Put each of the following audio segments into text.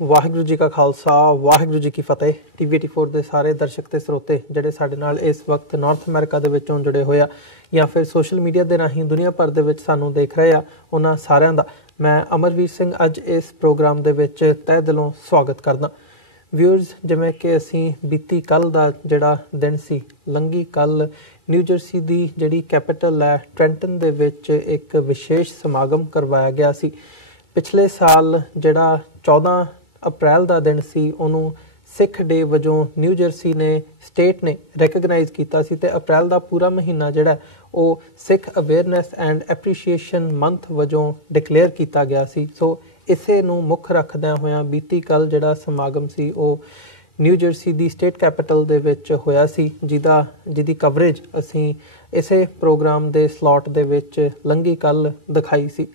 ਵਾਹਿਗੁਰੂ ਜੀ ਕਾ ਖਾਲਸਾ ਵਾਹਿਗੁਰੂ ਜੀ ਕੀ ਫਤਿਹ। TV84 ਦੇ ਸਾਰੇ ਦਰਸ਼ਕ ਤੇ ਸਰੋਤੇ ਜਿਹੜੇ ਸਾਡੇ ਨਾਲ ਇਸ ਵਕਤ ਨਾਰਥ ਅਮਰੀਕਾ ਦੇ ਵਿੱਚੋਂ ਜੁੜੇ ਹੋਏ ਆ ਜਾਂ ਫਿਰ ਸੋਸ਼ਲ ਮੀਡੀਆ ਦੇ ਰਾਹੀਂ ਦੁਨੀਆ ਭਰ ਦੇ ਵਿੱਚ ਸਾਨੂੰ ਦੇਖ ਰਹੇ ਆ, ਉਹਨਾਂ ਸਾਰਿਆਂ ਦਾ ਮੈਂ ਅਮਰਵੀਰ ਸਿੰਘ ਅੱਜ ਇਸ ਪ੍ਰੋਗਰਾਮ ਦੇ ਵਿੱਚ ਤਹਿ ਦਿਲੋਂ ਸਵਾਗਤ ਕਰਦਾ। ਵਿਊਅਰਸ, ਜਿਵੇਂ ਕਿ ਅਸੀਂ ਬੀਤੀ ਕੱਲ੍ਹ ਦਾ ਜਿਹੜਾ ਦਿਨ ਸੀ, ਲੰਘੀ ਕੱਲ੍ਹ ਨਿਊ ਜਰਸੀ ਦੀ ਜਿਹੜੀ ਕੈਪੀਟਲ ਹੈ ਟ੍ਰੈਂਟਨ ਦੇ ਵਿੱਚ ਇੱਕ ਵਿਸ਼ੇਸ਼ ਸਮਾਗਮ ਕਰਵਾਇਆ ਗਿਆ ਸੀ। ਪਿਛਲੇ ਸਾਲ ਜਿਹੜਾ 14 ਅਪ੍ਰੈਲ ਦਾ ਦਿਨ ਸੀ ਉਹਨੂੰ ਸਿੱਖ ਡੇ ਵਜੋਂ ਨਿਊ ਜਰਸੀ ਨੇ ਸਟੇਟ ਨੇ ਰੈਕਗਨਾਈਜ਼ ਕੀਤਾ ਸੀ ਤੇ ਅਪ੍ਰੈਲ ਦਾ ਪੂਰਾ ਮਹੀਨਾ ਜਿਹੜਾ ਉਹ ਸਿੱਖ ਅਵੇਅਰਨੈਸ ਐਂਡ ਐਪਰੀਸ਼ੀਏਸ਼ਨ ਮੰਥ ਵਜੋਂ ਡਿਕਲੇਅਰ ਕੀਤਾ ਗਿਆ ਸੀ। ਸੋ ਇਸੇ ਨੂੰ ਮੁੱਖ ਰੱਖਦਿਆਂ ਹੋਇਆਂ ਬੀਤੀ ਕੱਲ੍ਹ ਜਿਹੜਾ ਸਮਾਗਮ ਸੀ ਉਹ ਨਿਊ ਜਰਸੀ ਦੀ ਸਟੇਟ ਕੈਪੀਟਲ ਦੇ ਵਿੱਚ ਹੋਇਆ ਸੀ, ਜਿਹਦੀ ਕਵਰੇਜ ਅਸੀਂ ਇਸੇ ਪ੍ਰੋਗਰਾਮ ਦੇ ਸਲੋਟ ਦੇ ਵਿੱਚ ਲੰਘੀ ਕੱਲ੍ਹ ਦਿਖਾਈ ਸੀ।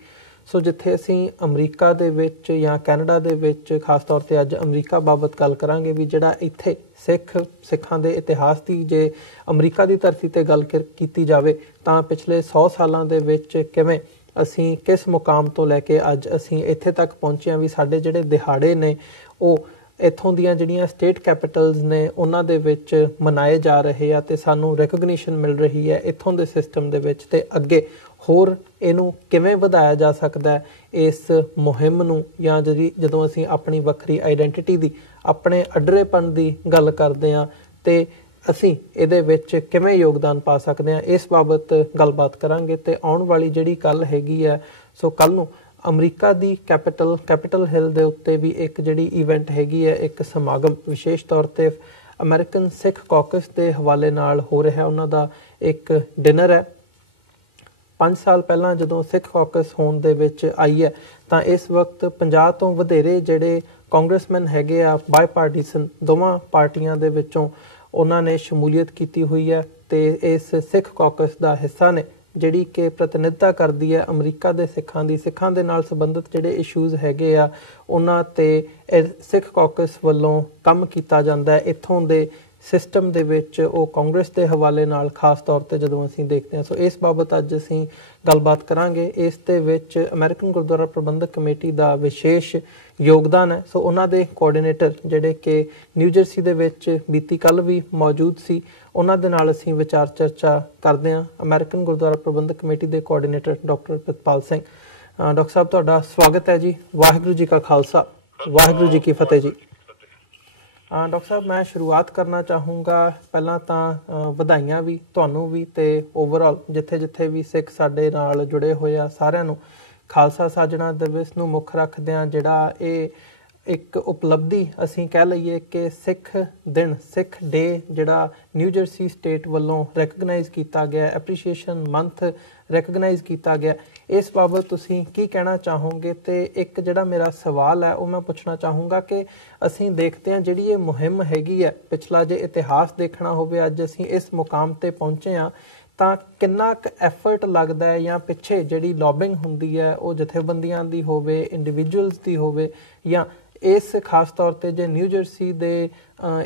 ਸੋ ਜਿੱਥੇ ਅਸੀਂ ਅਮਰੀਕਾ ਦੇ ਵਿੱਚ ਜਾਂ ਕੈਨੇਡਾ ਦੇ ਵਿੱਚ ਖਾਸ ਤੌਰ 'ਤੇ ਅੱਜ ਅਮਰੀਕਾ ਬਾਬਤ ਗੱਲ ਕਰਾਂਗੇ ਵੀ ਜਿਹੜਾ ਇੱਥੇ ਸਿੱਖਾਂ ਦੇ ਇਤਿਹਾਸ ਦੀ ਜੇ ਅਮਰੀਕਾ ਦੀ ਧਰਤੀ 'ਤੇ ਗੱਲ ਕੀਤੀ ਜਾਵੇ ਤਾਂ ਪਿਛਲੇ 100 ਸਾਲਾਂ ਦੇ ਵਿੱਚ ਕਿਵੇਂ ਅਸੀਂ ਕਿਸ ਮੁਕਾਮ ਤੋਂ ਲੈ ਕੇ ਅੱਜ ਅਸੀਂ ਇੱਥੇ ਤੱਕ ਪਹੁੰਚੇ ਹਾਂ ਵੀ ਸਾਡੇ ਜਿਹੜੇ ਦਿਹਾੜੇ ਨੇ ਉਹ ਇੱਥੋਂ ਦੀਆਂ ਜਿਹੜੀਆਂ ਸਟੇਟ ਕੈਪੀਟਲਸ ਨੇ ਉਹਨਾਂ ਦੇ ਵਿੱਚ ਮਨਾਏ ਜਾ ਰਹੇ ਆ ਤੇ ਸਾਨੂੰ ਰੈਕਗਨੀਸ਼ਨ ਮਿਲ ਰਹੀ ਹੈ ਇੱਥੋਂ ਦੇ ਸਿਸਟਮ ਦੇ ਵਿੱਚ, ਤੇ ਅੱਗੇ ਹੋਰ ਇਹਨੂੰ ਕਿਵੇਂ ਵਧਾਇਆ ਜਾ ਸਕਦਾ ਇਸ ਮੁਹਿੰਮ ਨੂੰ, ਜਾਂ ਜਦੋਂ ਅਸੀਂ ਆਪਣੀ ਵੱਖਰੀ ਆਈਡੈਂਟੀਟੀ ਦੀ ਆਪਣੇ ਅੱਡਰੇਪਣ ਦੀ ਗੱਲ ਕਰਦੇ ਹਾਂ ਤੇ ਅਸੀਂ ਇਹਦੇ ਵਿੱਚ ਕਿਵੇਂ ਯੋਗਦਾਨ ਪਾ ਸਕਦੇ ਹਾਂ, ਇਸ ਬਾਬਤ ਗੱਲਬਾਤ ਕਰਾਂਗੇ। ਤੇ ਆਉਣ ਵਾਲੀ ਜਿਹੜੀ ਕੱਲ੍ਹ ਹੈਗੀ ਹੈ, ਸੋ ਕੱਲ੍ਹ ਨੂੰ ਅਮਰੀਕਾ ਦੀ ਕੈਪੀਟਲ ਹਿੱਲ ਦੇ ਉੱਤੇ ਵੀ ਇੱਕ ਜਿਹੜੀ ਇਵੈਂਟ ਹੈਗੀ ਹੈ, ਇੱਕ ਸਮਾਗਮ ਵਿਸ਼ੇਸ਼ ਤੌਰ 'ਤੇ ਅਮਰੀਕਨ ਸਿੱਖ ਕਾਕਸ ਦੇ ਹਵਾਲੇ ਨਾਲ ਹੋ ਰਿਹਾ। ਉਹਨਾਂ ਦਾ ਇੱਕ ਡਿਨਰ ਹੈ। 5 ਸਾਲ ਪਹਿਲਾਂ ਜਦੋਂ ਸਿੱਖ ਕਾਕਸ ਹੋਣ ਦੇ ਵਿੱਚ ਆਈ ਹੈ ਤਾਂ ਇਸ ਵਕਤ 50 ਤੋਂ ਵਧੇਰੇ ਜਿਹੜੇ ਕਾਂਗਰਸਮੈਨ ਹੈਗੇ ਆ, ਬਾਈ ਪਾਰਟੀਸਨ ਦੋਵਾਂ ਪਾਰਟੀਆਂ ਦੇ ਵਿੱਚੋਂ ਉਹਨਾਂ ਨੇ ਸ਼ਮੂਲੀਅਤ ਕੀਤੀ ਹੋਈ ਹੈ ਤੇ ਇਸ ਸਿੱਖ ਕਾਕਸ ਦਾ ਹਿੱਸਾ ਨੇ, ਜਿਹੜੀ ਕਿ ਪ੍ਰਤੀਨਿਧਤਾ ਕਰਦੀ ਹੈ ਅਮਰੀਕਾ ਦੇ ਸਿੱਖਾਂ ਦੇ ਨਾਲ ਸੰਬੰਧਿਤ ਜਿਹੜੇ ਇਸ਼ੂਜ਼ ਹੈਗੇ ਆ ਉਹਨਾਂ ਤੇ ਸਿੱਖ ਕਾਕਸ ਵੱਲੋਂ ਕੰਮ ਕੀਤਾ ਜਾਂਦਾ ਹੈ। ਇੱਥੋਂ ਦੇ ਸਿਸਟਮ ਦੇ ਵਿੱਚ ਉਹ ਕਾਂਗਰਸ ਦੇ ਹਵਾਲੇ ਨਾਲ ਖਾਸ ਤੌਰ 'ਤੇ ਜਦੋਂ ਅਸੀਂ ਦੇਖਦੇ ਹਾਂ, ਸੋ ਇਸ ਬਾਬਤ ਅੱਜ ਅਸੀਂ ਗੱਲਬਾਤ ਕਰਾਂਗੇ। ਇਸ ਦੇ ਵਿੱਚ ਅਮਰੀਕਨ ਗੁਰਦੁਆਰਾ ਪ੍ਰਬੰਧਕ ਕਮੇਟੀ ਦਾ ਵਿਸ਼ੇਸ਼ ਯੋਗਦਾਨ ਹੈ। ਸੋ ਉਹਨਾਂ ਦੇ ਕੋਆਰਡੀਨੇਟਰ ਜਿਹੜੇ ਕਿ ਨਿਊ ਜਰਸੀ ਦੇ ਵਿੱਚ ਬੀਤੀ ਕੱਲ੍ਹ ਵੀ ਮੌਜੂਦ ਸੀ, ਉਹਨਾਂ ਦੇ ਨਾਲ ਅਸੀਂ ਵਿਚਾਰ ਚਰਚਾ ਕਰਦੇ ਹਾਂ। ਅਮਰੀਕਨ ਗੁਰਦੁਆਰਾ ਪ੍ਰਬੰਧਕ ਕਮੇਟੀ ਦੇ coordinator doctor Pritpal Singh. Doctor ਸਾਹਿਬ, ਤੁਹਾਡਾ ਸਵਾਗਤ ਹੈ ਜੀ। ਵਾਹਿਗੁਰੂ ਜੀ ਕਾ ਖਾਲਸਾ ਵਾਹਿਗੁਰੂ ਜੀ ਕੀ ਫਤਿਹ ਜੀ। ਡਾਕਟਰ ਸਾਹਿਬ, ਮੈਂ ਸ਼ੁਰੂਆਤ ਕਰਨਾ ਚਾਹੂੰਗਾ ਪਹਿਲਾਂ ਤਾਂ ਵਧਾਈਆਂ ਵੀ ਤੁਹਾਨੂੰ ਵੀ ਤੇ ਓਵਰਆਲ ਜਿੱਥੇ ਵੀ ਸਿੱਖ ਸਾਡੇ ਨਾਲ ਜੁੜੇ ਹੋਏ ਆ ਸਾਰਿਆਂ ਨੂੰ ਖਾਲਸਾ ਸਾਜਣਾ ਦਿਵਸ ਨੂੰ ਮੁੱਖ ਰੱਖਦਿਆਂ ਜਿਹੜਾ ਇਹ ਇੱਕ ਉਪਲਬਧੀ ਅਸੀਂ ਕਹਿ ਲਈਏ ਕਿ ਸਿੱਖ ਡੇ ਜਿਹੜਾ ਨਿਊ ਜਰਸੀ ਸਟੇਟ ਵੱਲੋਂ ਰੈਕਗਨਾਈਜ਼ ਕੀਤਾ ਗਿਆ, ਐਪਰੀਸ਼ੀਏਸ਼ਨ ਮੰਥ ਰੈਕਗਨਾਈਜ਼ ਕੀਤਾ ਗਿਆ, ਇਸ ਬਾਬਤ ਤੁਸੀਂ ਕੀ ਕਹਿਣਾ ਚਾਹੋਗੇ? ਤੇ ਇੱਕ ਜਿਹੜਾ ਮੇਰਾ ਸਵਾਲ ਹੈ ਉਹ ਮੈਂ ਪੁੱਛਣਾ ਚਾਹੂੰਗਾ ਕਿ ਅਸੀਂ ਦੇਖਦੇ ਹਾਂ ਜਿਹੜੀ ਇਹ ਮੁਹਿੰਮ ਹੈਗੀ ਹੈ, ਪਿਛਲਾ ਜੇ ਇਤਿਹਾਸ ਦੇਖਣਾ ਹੋਵੇ, ਅੱਜ ਅਸੀਂ ਇਸ ਮੁਕਾਮ ਤੇ ਪਹੁੰਚੇ ਹਾਂ ਤਾਂ ਕਿੰਨਾ ਕੁ ਐਫਰਟ ਲੱਗਦਾ ਹੈ ਜਾਂ ਪਿੱਛੇ ਜਿਹੜੀ ਲੌਬਿੰਗ ਹੁੰਦੀ ਹੈ ਉਹ ਜਥੇਬੰਦੀਆਂ ਦੀ ਹੋਵੇ, ਇੰਡੀਵਿਜੂਅਲਸ ਦੀ ਹੋਵੇ, ਜਾਂ ਇਸ ਖਾਸ ਤੌਰ 'ਤੇ ਜੇ ਨਿਊ ਜਰਸੀ ਦੇ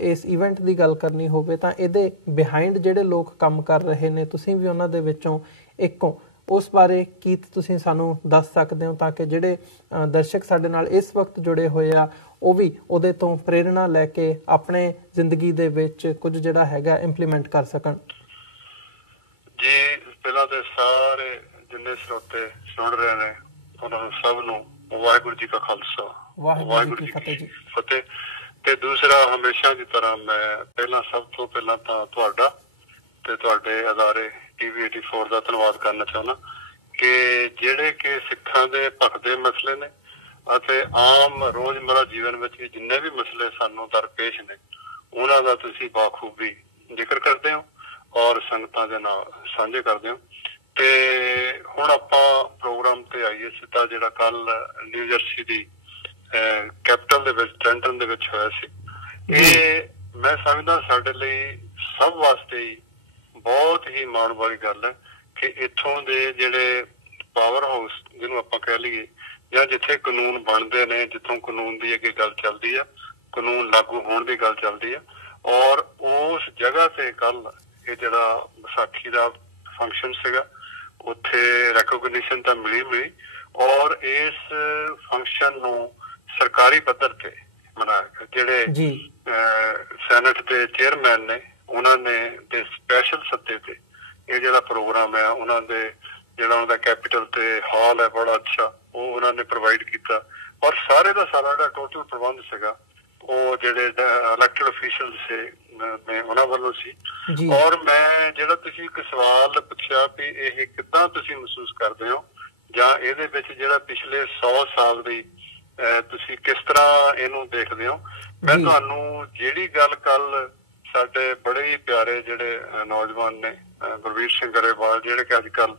ਇਸ ਇਵੈਂਟ ਦੀ ਗੱਲ ਕਰਨੀ ਹੋਵੇ ਤਾਂ ਇਹਦੇ ਬਿਹਾਈਂਡ ਜਿਹੜੇ ਲੋਕ ਕੰਮ ਕਰ ਰਹੇ ਨੇ, ਤੁਸੀਂ ਵੀ ਉਹਨਾਂ ਦੇ ਵਿੱਚੋਂ ਇੱਕੋ, ਉਸ ਬਾਰੇ ਕੀ ਤੁਸੀਂ ਸਾਨੂੰ ਦੱਸ ਸਕਦੇ ਹੋ ਤਾਂ ਕਿ ਜਿਹੜੇ ਦਰਸ਼ਕ ਸਾਡੇ ਨਾਲ ਇਸ ਵਕਤ ਜੁੜੇ ਹੋਏ ਆ ਉਹ ਵੀ ਉਹਦੇ ਤੋਂ ਪ੍ਰੇਰਣਾ ਲੈ ਕੇ ਆਪਣੇ ਜ਼ਿੰਦਗੀ ਦੇ ਵਿੱਚ ਕੁਝ ਜਿਹੜਾ ਹੈਗਾ ਇੰਪਲੀਮੈਂਟ ਕਰ ਸਕਣ? ਜੀ, ਪਹਿਲਾਂ ਤੇ ਸਾਰੇ ਜਿੰਨੇ ਸਰੋਤੇ ਸੁਣ ਰਹੇ ਨੇ ਉਹਨਾਂ ਨੂੰ ਸਭ ਨੂੰ ਵਾਹਿਗੁਰੂ ਜੀ ਕਾ ਖਾਲਸਾ ਵਾਹਿਗੁਰੂ ਜੀ ਕੀ ਫਤਿਹ। ਤੇ ਦੂਸਰਾ, ਹਮੇਸ਼ਾ ਦੀ ਤਰ੍ਹਾਂ ਮੈਂ ਸਭ ਤੋਂ ਪਹਿਲਾਂ ਤਾਂ ਤੁਹਾਡਾ ਤੇ ਤੁਹਾਡੇ ਅਦਾਰੇ TV84 ਦਾ ਧੰਨਵਾਦ ਕਰਨਾ ਚਾਹੁੰਦਾ ਕਿ ਜਿਹੜੇ ਕਿ ਸਿੱਖਾਂ ਦੇ ਭਖਦੇ ਮਸਲੇ ਨੇ ਅਤੇ ਆਮ ਰੋਜ਼ਮਰਾ ਜੀਵਨ ਵਿੱਚ ਜਿੰਨੇ ਵੀ ਮਸਲੇ ਸਾਨੂੰ ਦਰਪੇਸ਼ ਨੇ ਉਹਨਾਂ ਦਾ ਤੁਸੀਂ ਬਾਖੂਬੀ ਜ਼ਿਕਰ ਕਰਦੇ ਹੋ ਔਰ ਸੰਗਤਾਂ ਦੇ ਨਾਲ ਸਾਂਝੇ ਕਰਦੇ ਹੋ। ਤੇ ਹੁਣ ਆਪਾਂ ਪ੍ਰੋਗਰਾਮ ਤੇ ਆਈਏ ਸਿੱਧਾ, ਜਿਹੜਾ ਕੱਲ ਨਿਊ ਜਰਸੀ ਦੀ ਕੈਪੀਟਲ ਦੇ ਵਿੱਚ ਟ੍ਰੈਂਟਨ ਦੇ ਵਿੱਚ ਹੋਇਆ ਸੀ। ਇਹ ਮੈਂ ਸਮਝਦਾ ਸਾਡੇ ਲਈ ਸਭ ਵਾਸਤੇ ਹੀ ਬਹੁਤ ਹੀ ਮਾਣ ਵਾਲੀ ਗੱਲ ਹੈ ਕਿ ਇੱਥੋਂ ਦੇ ਜਿਹੜੇ ਪਾਵਰ ਹਾਊਸ ਜਿਹਨੂੰ ਆਪਾਂ ਕਹਿ ਲਈਏ, ਜਾਂ ਜਿੱਥੇ ਕਾਨੂੰਨ ਬਣਦੇ ਨੇ, ਜਿੱਥੋਂ ਕਾਨੂੰਨ ਦੀ ਅੱਗੇ ਗੱਲ ਚੱਲਦੀ ਆ, ਕਾਨੂੰਨ ਲਾਗੂ ਹੋਣ ਦੀ ਗੱਲ ਚੱਲਦੀ ਆ, ਔਰ ਉਸ ਜਗ੍ਹਾ ਤੇ ਕੱਲ ਇਹ ਜਿਹੜਾ ਵਿਸਾਖੀ ਦਾ ਫੰਕਸ਼ਨ ਸੀਗਾ ਉੱਥੇ ਰੈਕੋਗਨੀਸ਼ਨ ਤਾਂ ਮਿਲੀ ਔਰ ਇਸ ਫੰਕਸ਼ਨ ਨੂੰ ਸਰਕਾਰੀ ਪੱਧਰ ਤੇ ਬਣਾਇਆ ਗਿਆ। ਜਿਹੜੇ ਸੈਨੇਟ ਦੇ ਚੇਅਰਮੈਨ ਨੇ ਉਹਨਾਂ ਨੇ ਦੇ ਸਪੈਸ਼ਲ ਸੱਦੇ ਤੇ ਇਹ ਜਿਹੜਾ ਪ੍ਰੋਗਰਾਮ ਹੈ ਉਹਨਾਂ ਦੇ ਜਿਹੜਾ ਉਹਨਾਂ ਦਾ ਕੈਪੀਟਲ ਤੇ ਹਾਲ ਹੈ ਬੜਾ ਅੱਛਾ ਉਹ ਉਹਨਾਂ ਨੇ ਪ੍ਰੋਵਾਈਡ ਕੀਤਾ ਔਰ ਸਾਰੇ ਦਾ ਸਾਰਾ ਜਿਹੜਾ ਟੋਟਲ ਪ੍ਰਬੰਧ ਸੀਗਾ ਉਹ ਜਿਹੜੇ ਇਲੈਕਟਡ ਅਫੀਸ਼ੀਅਲ ਸੀ ਉਹਨਾਂ ਵੱਲੋਂ ਸੀ। ਔਰ ਮੈਂ ਜਿਹੜਾ ਤੁਸੀਂ ਇੱਕ ਸਵਾਲ ਪੁੱਛਿਆ ਵੀ ਇਹ ਕਿੱਦਾਂ ਤੁਸੀਂ ਮਹਿਸੂਸ ਕਰਦੇ ਹੋ ਜਾਂ ਇਹਦੇ ਵਿੱਚ ਜਿਹੜਾ ਪਿਛਲੇ 100 ਸਾਲ ਦੀ ਤੁਸੀਂ ਕਿਸ ਤਰ੍ਹਾਂ ਇਹਨੂੰ ਦੇਖਦੇ ਹੋ। ਮੈਂ ਤੁਹਾਨੂੰ ਜਿਹੜੀ ਗੱਲ ਕੱਲ ਸਾਡੇ ਬੜੇ ਹੀ ਪਿਆਰੇ ਜਿਹੜੇ ਨੌਜਵਾਨ ਨੇ ਬਲਵੀਰ ਸਿੰਘ ਗਰੇਵਾਲ ਜਿਹੜੇ ਕਿ ਅੱਜ ਕੱਲ